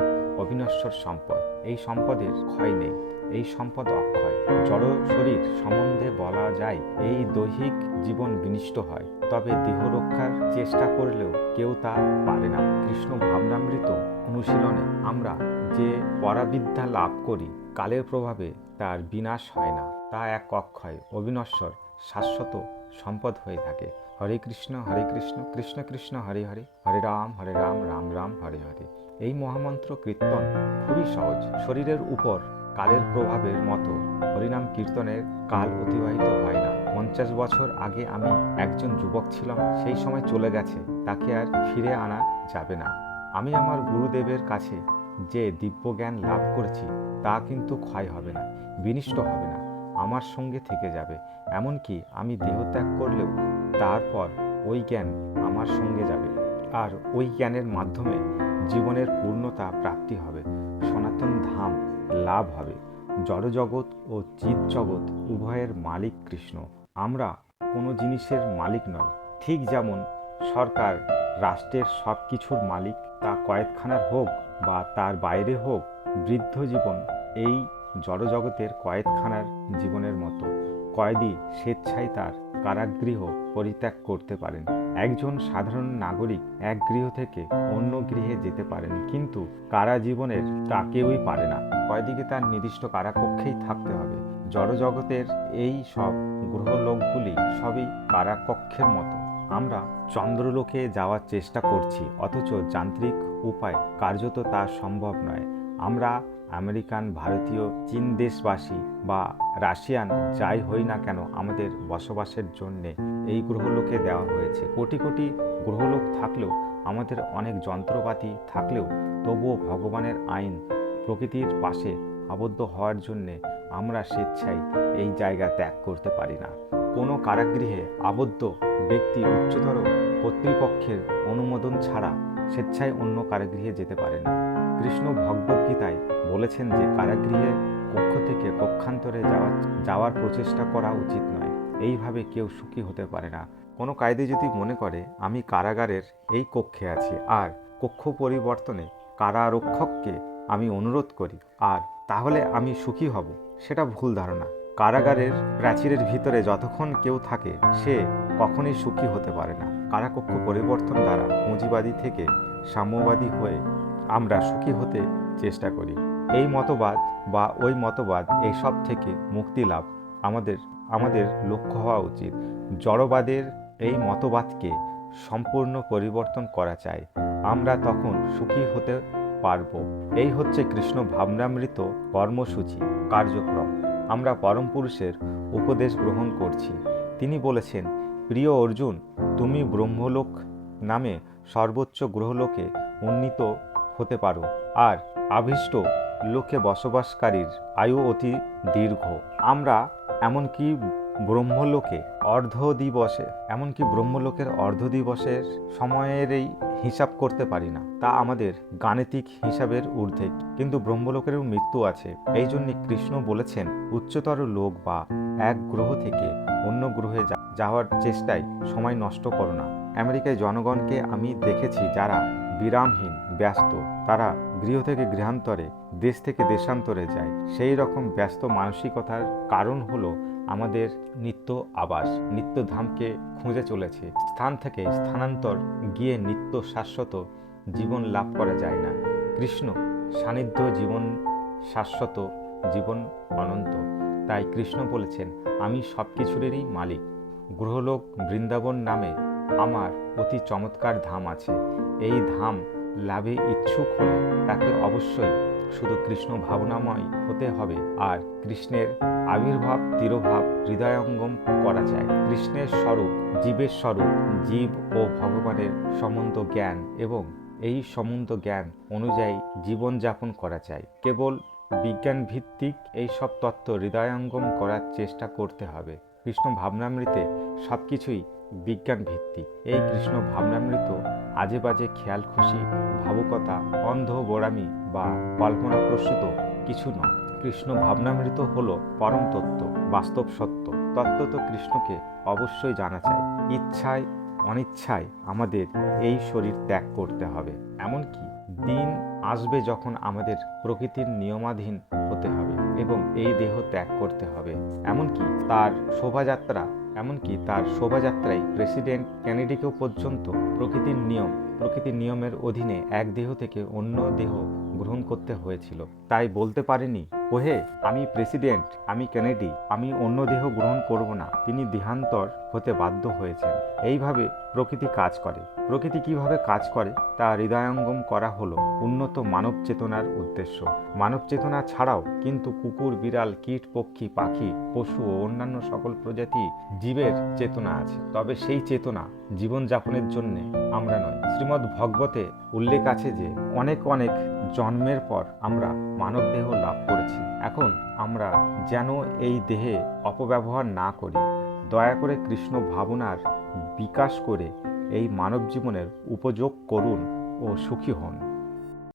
অবিনশ্বর সম্পদ। এই সম্পদের ক্ষয় নেই, এই সম্পদ অক্ষয়। জড় শরীর সম্বন্ধে বলা যায়, এই দৈহিক জীবন বিনষ্ট হয়, তবে দেহ রক্ষার চেষ্টা করলেও কেউ তা পারে না। কৃষ্ণ ভাবনামৃত অনুশীলনে আমরা যে পরাবিদ্যা লাভ করি, কালের প্রভাবে তার বিনাশ হয় না, তা এক অক্ষয় অবিনশ্বর শাশ্বত সম্পদ হয়ে থাকে। হরে কৃষ্ণ কৃষ্ণ কৃষ্ণ হরে হরে, হরে রাম রাম রাম হরে হরে। এই মহামন্ত্র কীর্তন খুবই সহজ। শরীরের উপর কালের প্রভাবের মতো হরিনাম কীর্তনের কাল অতিবাহিত হয় না। 50 বছর আগে আমি একজন যুবক ছিলাম, সেই সময় চলে গেছে, তাকে আর ফিরে আনা যাবে না। আমি আমার গুরুদেবের কাছে যে দিব্যজ্ঞান লাভ করেছি, তা কিন্তু ক্ষয় হবে না, বিনষ্ট হবে না, আমার সঙ্গে থেকে যাবে। এমনকি আমি দেহত্যাগ করলেও তারপর ওই জ্ঞান আমার সঙ্গে যাবে, আর ওই জ্ঞানের মাধ্যমে জীবনের পূর্ণতা প্রাপ্তি হবে, সনাতন ধাম লাভ হবে। জড়জগৎ ও চিৎ জগৎ উভয়ের মালিক কৃষ্ণ। আমরা কোনো জিনিসের মালিক নয়। ঠিক যেমন সরকার রাষ্ট্রের সব কিছুর মালিক, তা কয়েদখানার হোক বা তার বাইরে হোক, বৃদ্ধ জীবন এই জড়জগতের কয়েদখানার জীবনের মতো। কয়েদি স্বেচ্ছায় তার কারাগৃহ পরিত্যাগ করতে পারেন। একজন সাধারণ নাগরিক এক গৃহ থেকে অন্য গৃহে যেতে পারেন, কিন্তু কারা জীবনের তা কেউই পারে না। কয়েদিকে তার নির্দিষ্ট কারাকক্ষেই থাকতে হবে। জড়জগতের এই সব গ্রহলোকগুলি সবই কারাকক্ষের মতো। আমরা চন্দ্রলোকে যাওয়ার চেষ্টা করছি, অথচ যান্ত্রিক উপায় কার্যত তা সম্ভব নয়। আমরা আমেরিকান, ভারতীয়, চীন দেশবাসী বা রাশিয়ান যাই হই না কেন, আমাদের বসবাসের জন্যে এই গ্রহলোকে দেওয়া হয়েছে। কোটি কোটি গ্রহলোক থাকলেও, আমাদের অনেক যন্ত্রপাতি থাকলেও, তবুও ভগবানের আইন, প্রকৃতির পাশে আবদ্ধ হওয়ার জন্যে আমরা স্বেচ্ছায় এই জায়গা ত্যাগ করতে পারি না। কোনো কারাগৃহে আবদ্ধ ব্যক্তি উচ্চতর কর্তৃপক্ষের অনুমোদন ছাড়া স্বেচ্ছায় অন্য কারাগৃহে যেতে পারে না। কৃষ্ণ ভগবদ্গীতায় বলেছেন যে কারাগৃহে কক্ষ থেকে কক্ষান্তরে যাওয়ার প্রচেষ্টা করা উচিত নয়। এইভাবে কেউ সুখী হতে পারে না। কোনো কায়দে যদি মনে করে আমি কারাগারের এই কক্ষে আছি, আর কক্ষ পরিবর্তনে কারারক্ষককে আমি অনুরোধ করি, আর তাহলে আমি সুখী হব, সেটা ভুল ধারণা। কারাগারের প্রাচীরের ভিতরে যতক্ষণ কেউ থাকে, সে কখনোই সুখী হতে পারে না। কারাকক্ষ পরিবর্তন দ্বারা পুঁজিবাদী থেকে সাম্যবাদী হয়ে আমরা সুখী হতে চেষ্টা করি। এই মতবাদ বা ওই মতবাদ, এইসব থেকে মুক্তি লাভ আমাদের লক্ষ্য হওয়া উচিত। জড়বাদের এই মতবাদকে সম্পূর্ণ পরিবর্তন করা চাই। আমরা তখন সুখী হতে পারব। এই হচ্ছে কৃষ্ণ ভাবনামৃত কর্মসূচি কার্যক্রম। আমরা পরম পুরুষের উপদেশ গ্রহণ করছি। তিনি বলেছেন, প্রিয় অর্জুন, তুমি ব্রহ্মলোক নামে সর্বোচ্চ গ্রহলোকে উন্নীত হতে পারো, আর আভীষ্ট লোকে বসবাসকারীর আয়ু অতি দীর্ঘ। আমরা এমনকি ব্রহ্মলোকের অর্ধ দিবসের সময়েরই হিসাব করতে পারি না। তা আমাদের গাণিতিক হিসাবের ঊর্ধ্বে। কিন্তু ব্রহ্মলোকেরও মৃত্যু আছে। এই জন্যে কৃষ্ণ বলেছেন, উচ্চতর লোক বা এক গ্রহ থেকে অন্য গ্রহে যাওয়ার চেষ্টায় সময় নষ্ট করো না। আমেরিকায় জনগণকে আমি দেখেছি যারা বিরামহীন ব্যস্ত। তারা গৃহ থেকে গৃহান্তরে, দেশ থেকে দেশান্তরে যায়। সেই রকম ব্যস্ত মানসিকতার কারণ হলো আমাদের নিত্য আবাস, নিত্যধামকে খুঁজে চলেছে। স্থান থেকে স্থানান্তর গিয়ে নিত্য শাশ্বত জীবন লাভ করা যায় না। কৃষ্ণ সান্নিধ্য জীবন শাশ্বত, জীবন অনন্ত। তাই কৃষ্ণ বলেছেন, আমি সব কিছুরই মালিক। গ্রহলোক বৃন্দাবন নামে আমার অতি চমৎকার ধাম আছে। এই ধাম লাভে ইচ্ছুক হলে তাকে অবশ্যই শুধু কৃষ্ণ ভাবনাময় হতে হবে। আর কৃষ্ণের আবির্ভাব তিরোভাব হৃদয়ঙ্গম করা যায়। কৃষ্ণের স্বরূপ জীবের স্বরূপ, জীব ও ভগবানের সম্বন্ধ জ্ঞান এবং এই সম্বন্ধ জ্ঞান অনুযায়ী জীবনযাপন করা যায়। কেবল বিজ্ঞান ভিত্তিক এই সব তত্ত্ব হৃদয়ঙ্গম করার চেষ্টা করতে হবে। কৃষ্ণ ভাবনামৃতে সব কিছুই বিজ্ঞান ভিত্তিক। এই কৃষ্ণ ভাবনামৃত আজে বাজে খেয়াল খুশি, ভাবুকতা, অন্ধ বোড়ামি বা কল্পনা প্রসূত কিছু নয়। কৃষ্ণ ভাবনামৃত হল পরম তত্ত্ব, বাস্তব সত্য। তত্ত্ব তো কৃষ্ণকে অবশ্যই জানা চাই। ইচ্ছায় অনিচ্ছায় আমাদের এই শরীর ত্যাগ করতে হবে। এমনকি দিন আসবে যখন আমাদের প্রকৃতির নিয়মাধীন হতে হবে এবং এই দেহ ত্যাগ করতে হবে। এমনকি তার শোভাযাত্রায় প্রেসিডেন্ট কেনেডিকেও পর্যন্ত প্রকৃতির নিয়মের অধীনে এক দেহ থেকে অন্য দেহ গ্রহণ করতে হয়েছিল। তাই বলতে পারেনি, ওহে আমি প্রেসিডেন্ট, আমি কেনেডি, আমি অন্য দেহ গ্রহণ করব না। তিনি দেহান্তর হতে বাধ্য হয়েছেন। এইভাবে প্রকৃতি কাজ করে। প্রকৃতি কিভাবে কাজ করে তা হৃদয়ঙ্গম করা হলো উন্নত মানব চেতনার উদ্দেশ্য। মানব চেতনা ছাড়াও কিন্তু কুকুর, বিড়াল, কীট, পক্ষী, পাখি, পশু ও অন্যান্য সকল প্রজাতি জীবের চেতনা আছে। তবে সেই চেতনা জীবনযাপনের জন্য আমরা নয়। শ্রীমদ্ ভগবতে উল্লেখ আছে যে অনেক অনেক জন্মের পর আমরা মানব দেহ লাভ করেছি। এখন আমরা যেন এই দেহে অপব্যবহার না করি। দয়া করে কৃষ্ণ ভাবনার বিকাশ করে এই মানব জীবনের উপযোগ করুন ও সুখী হন।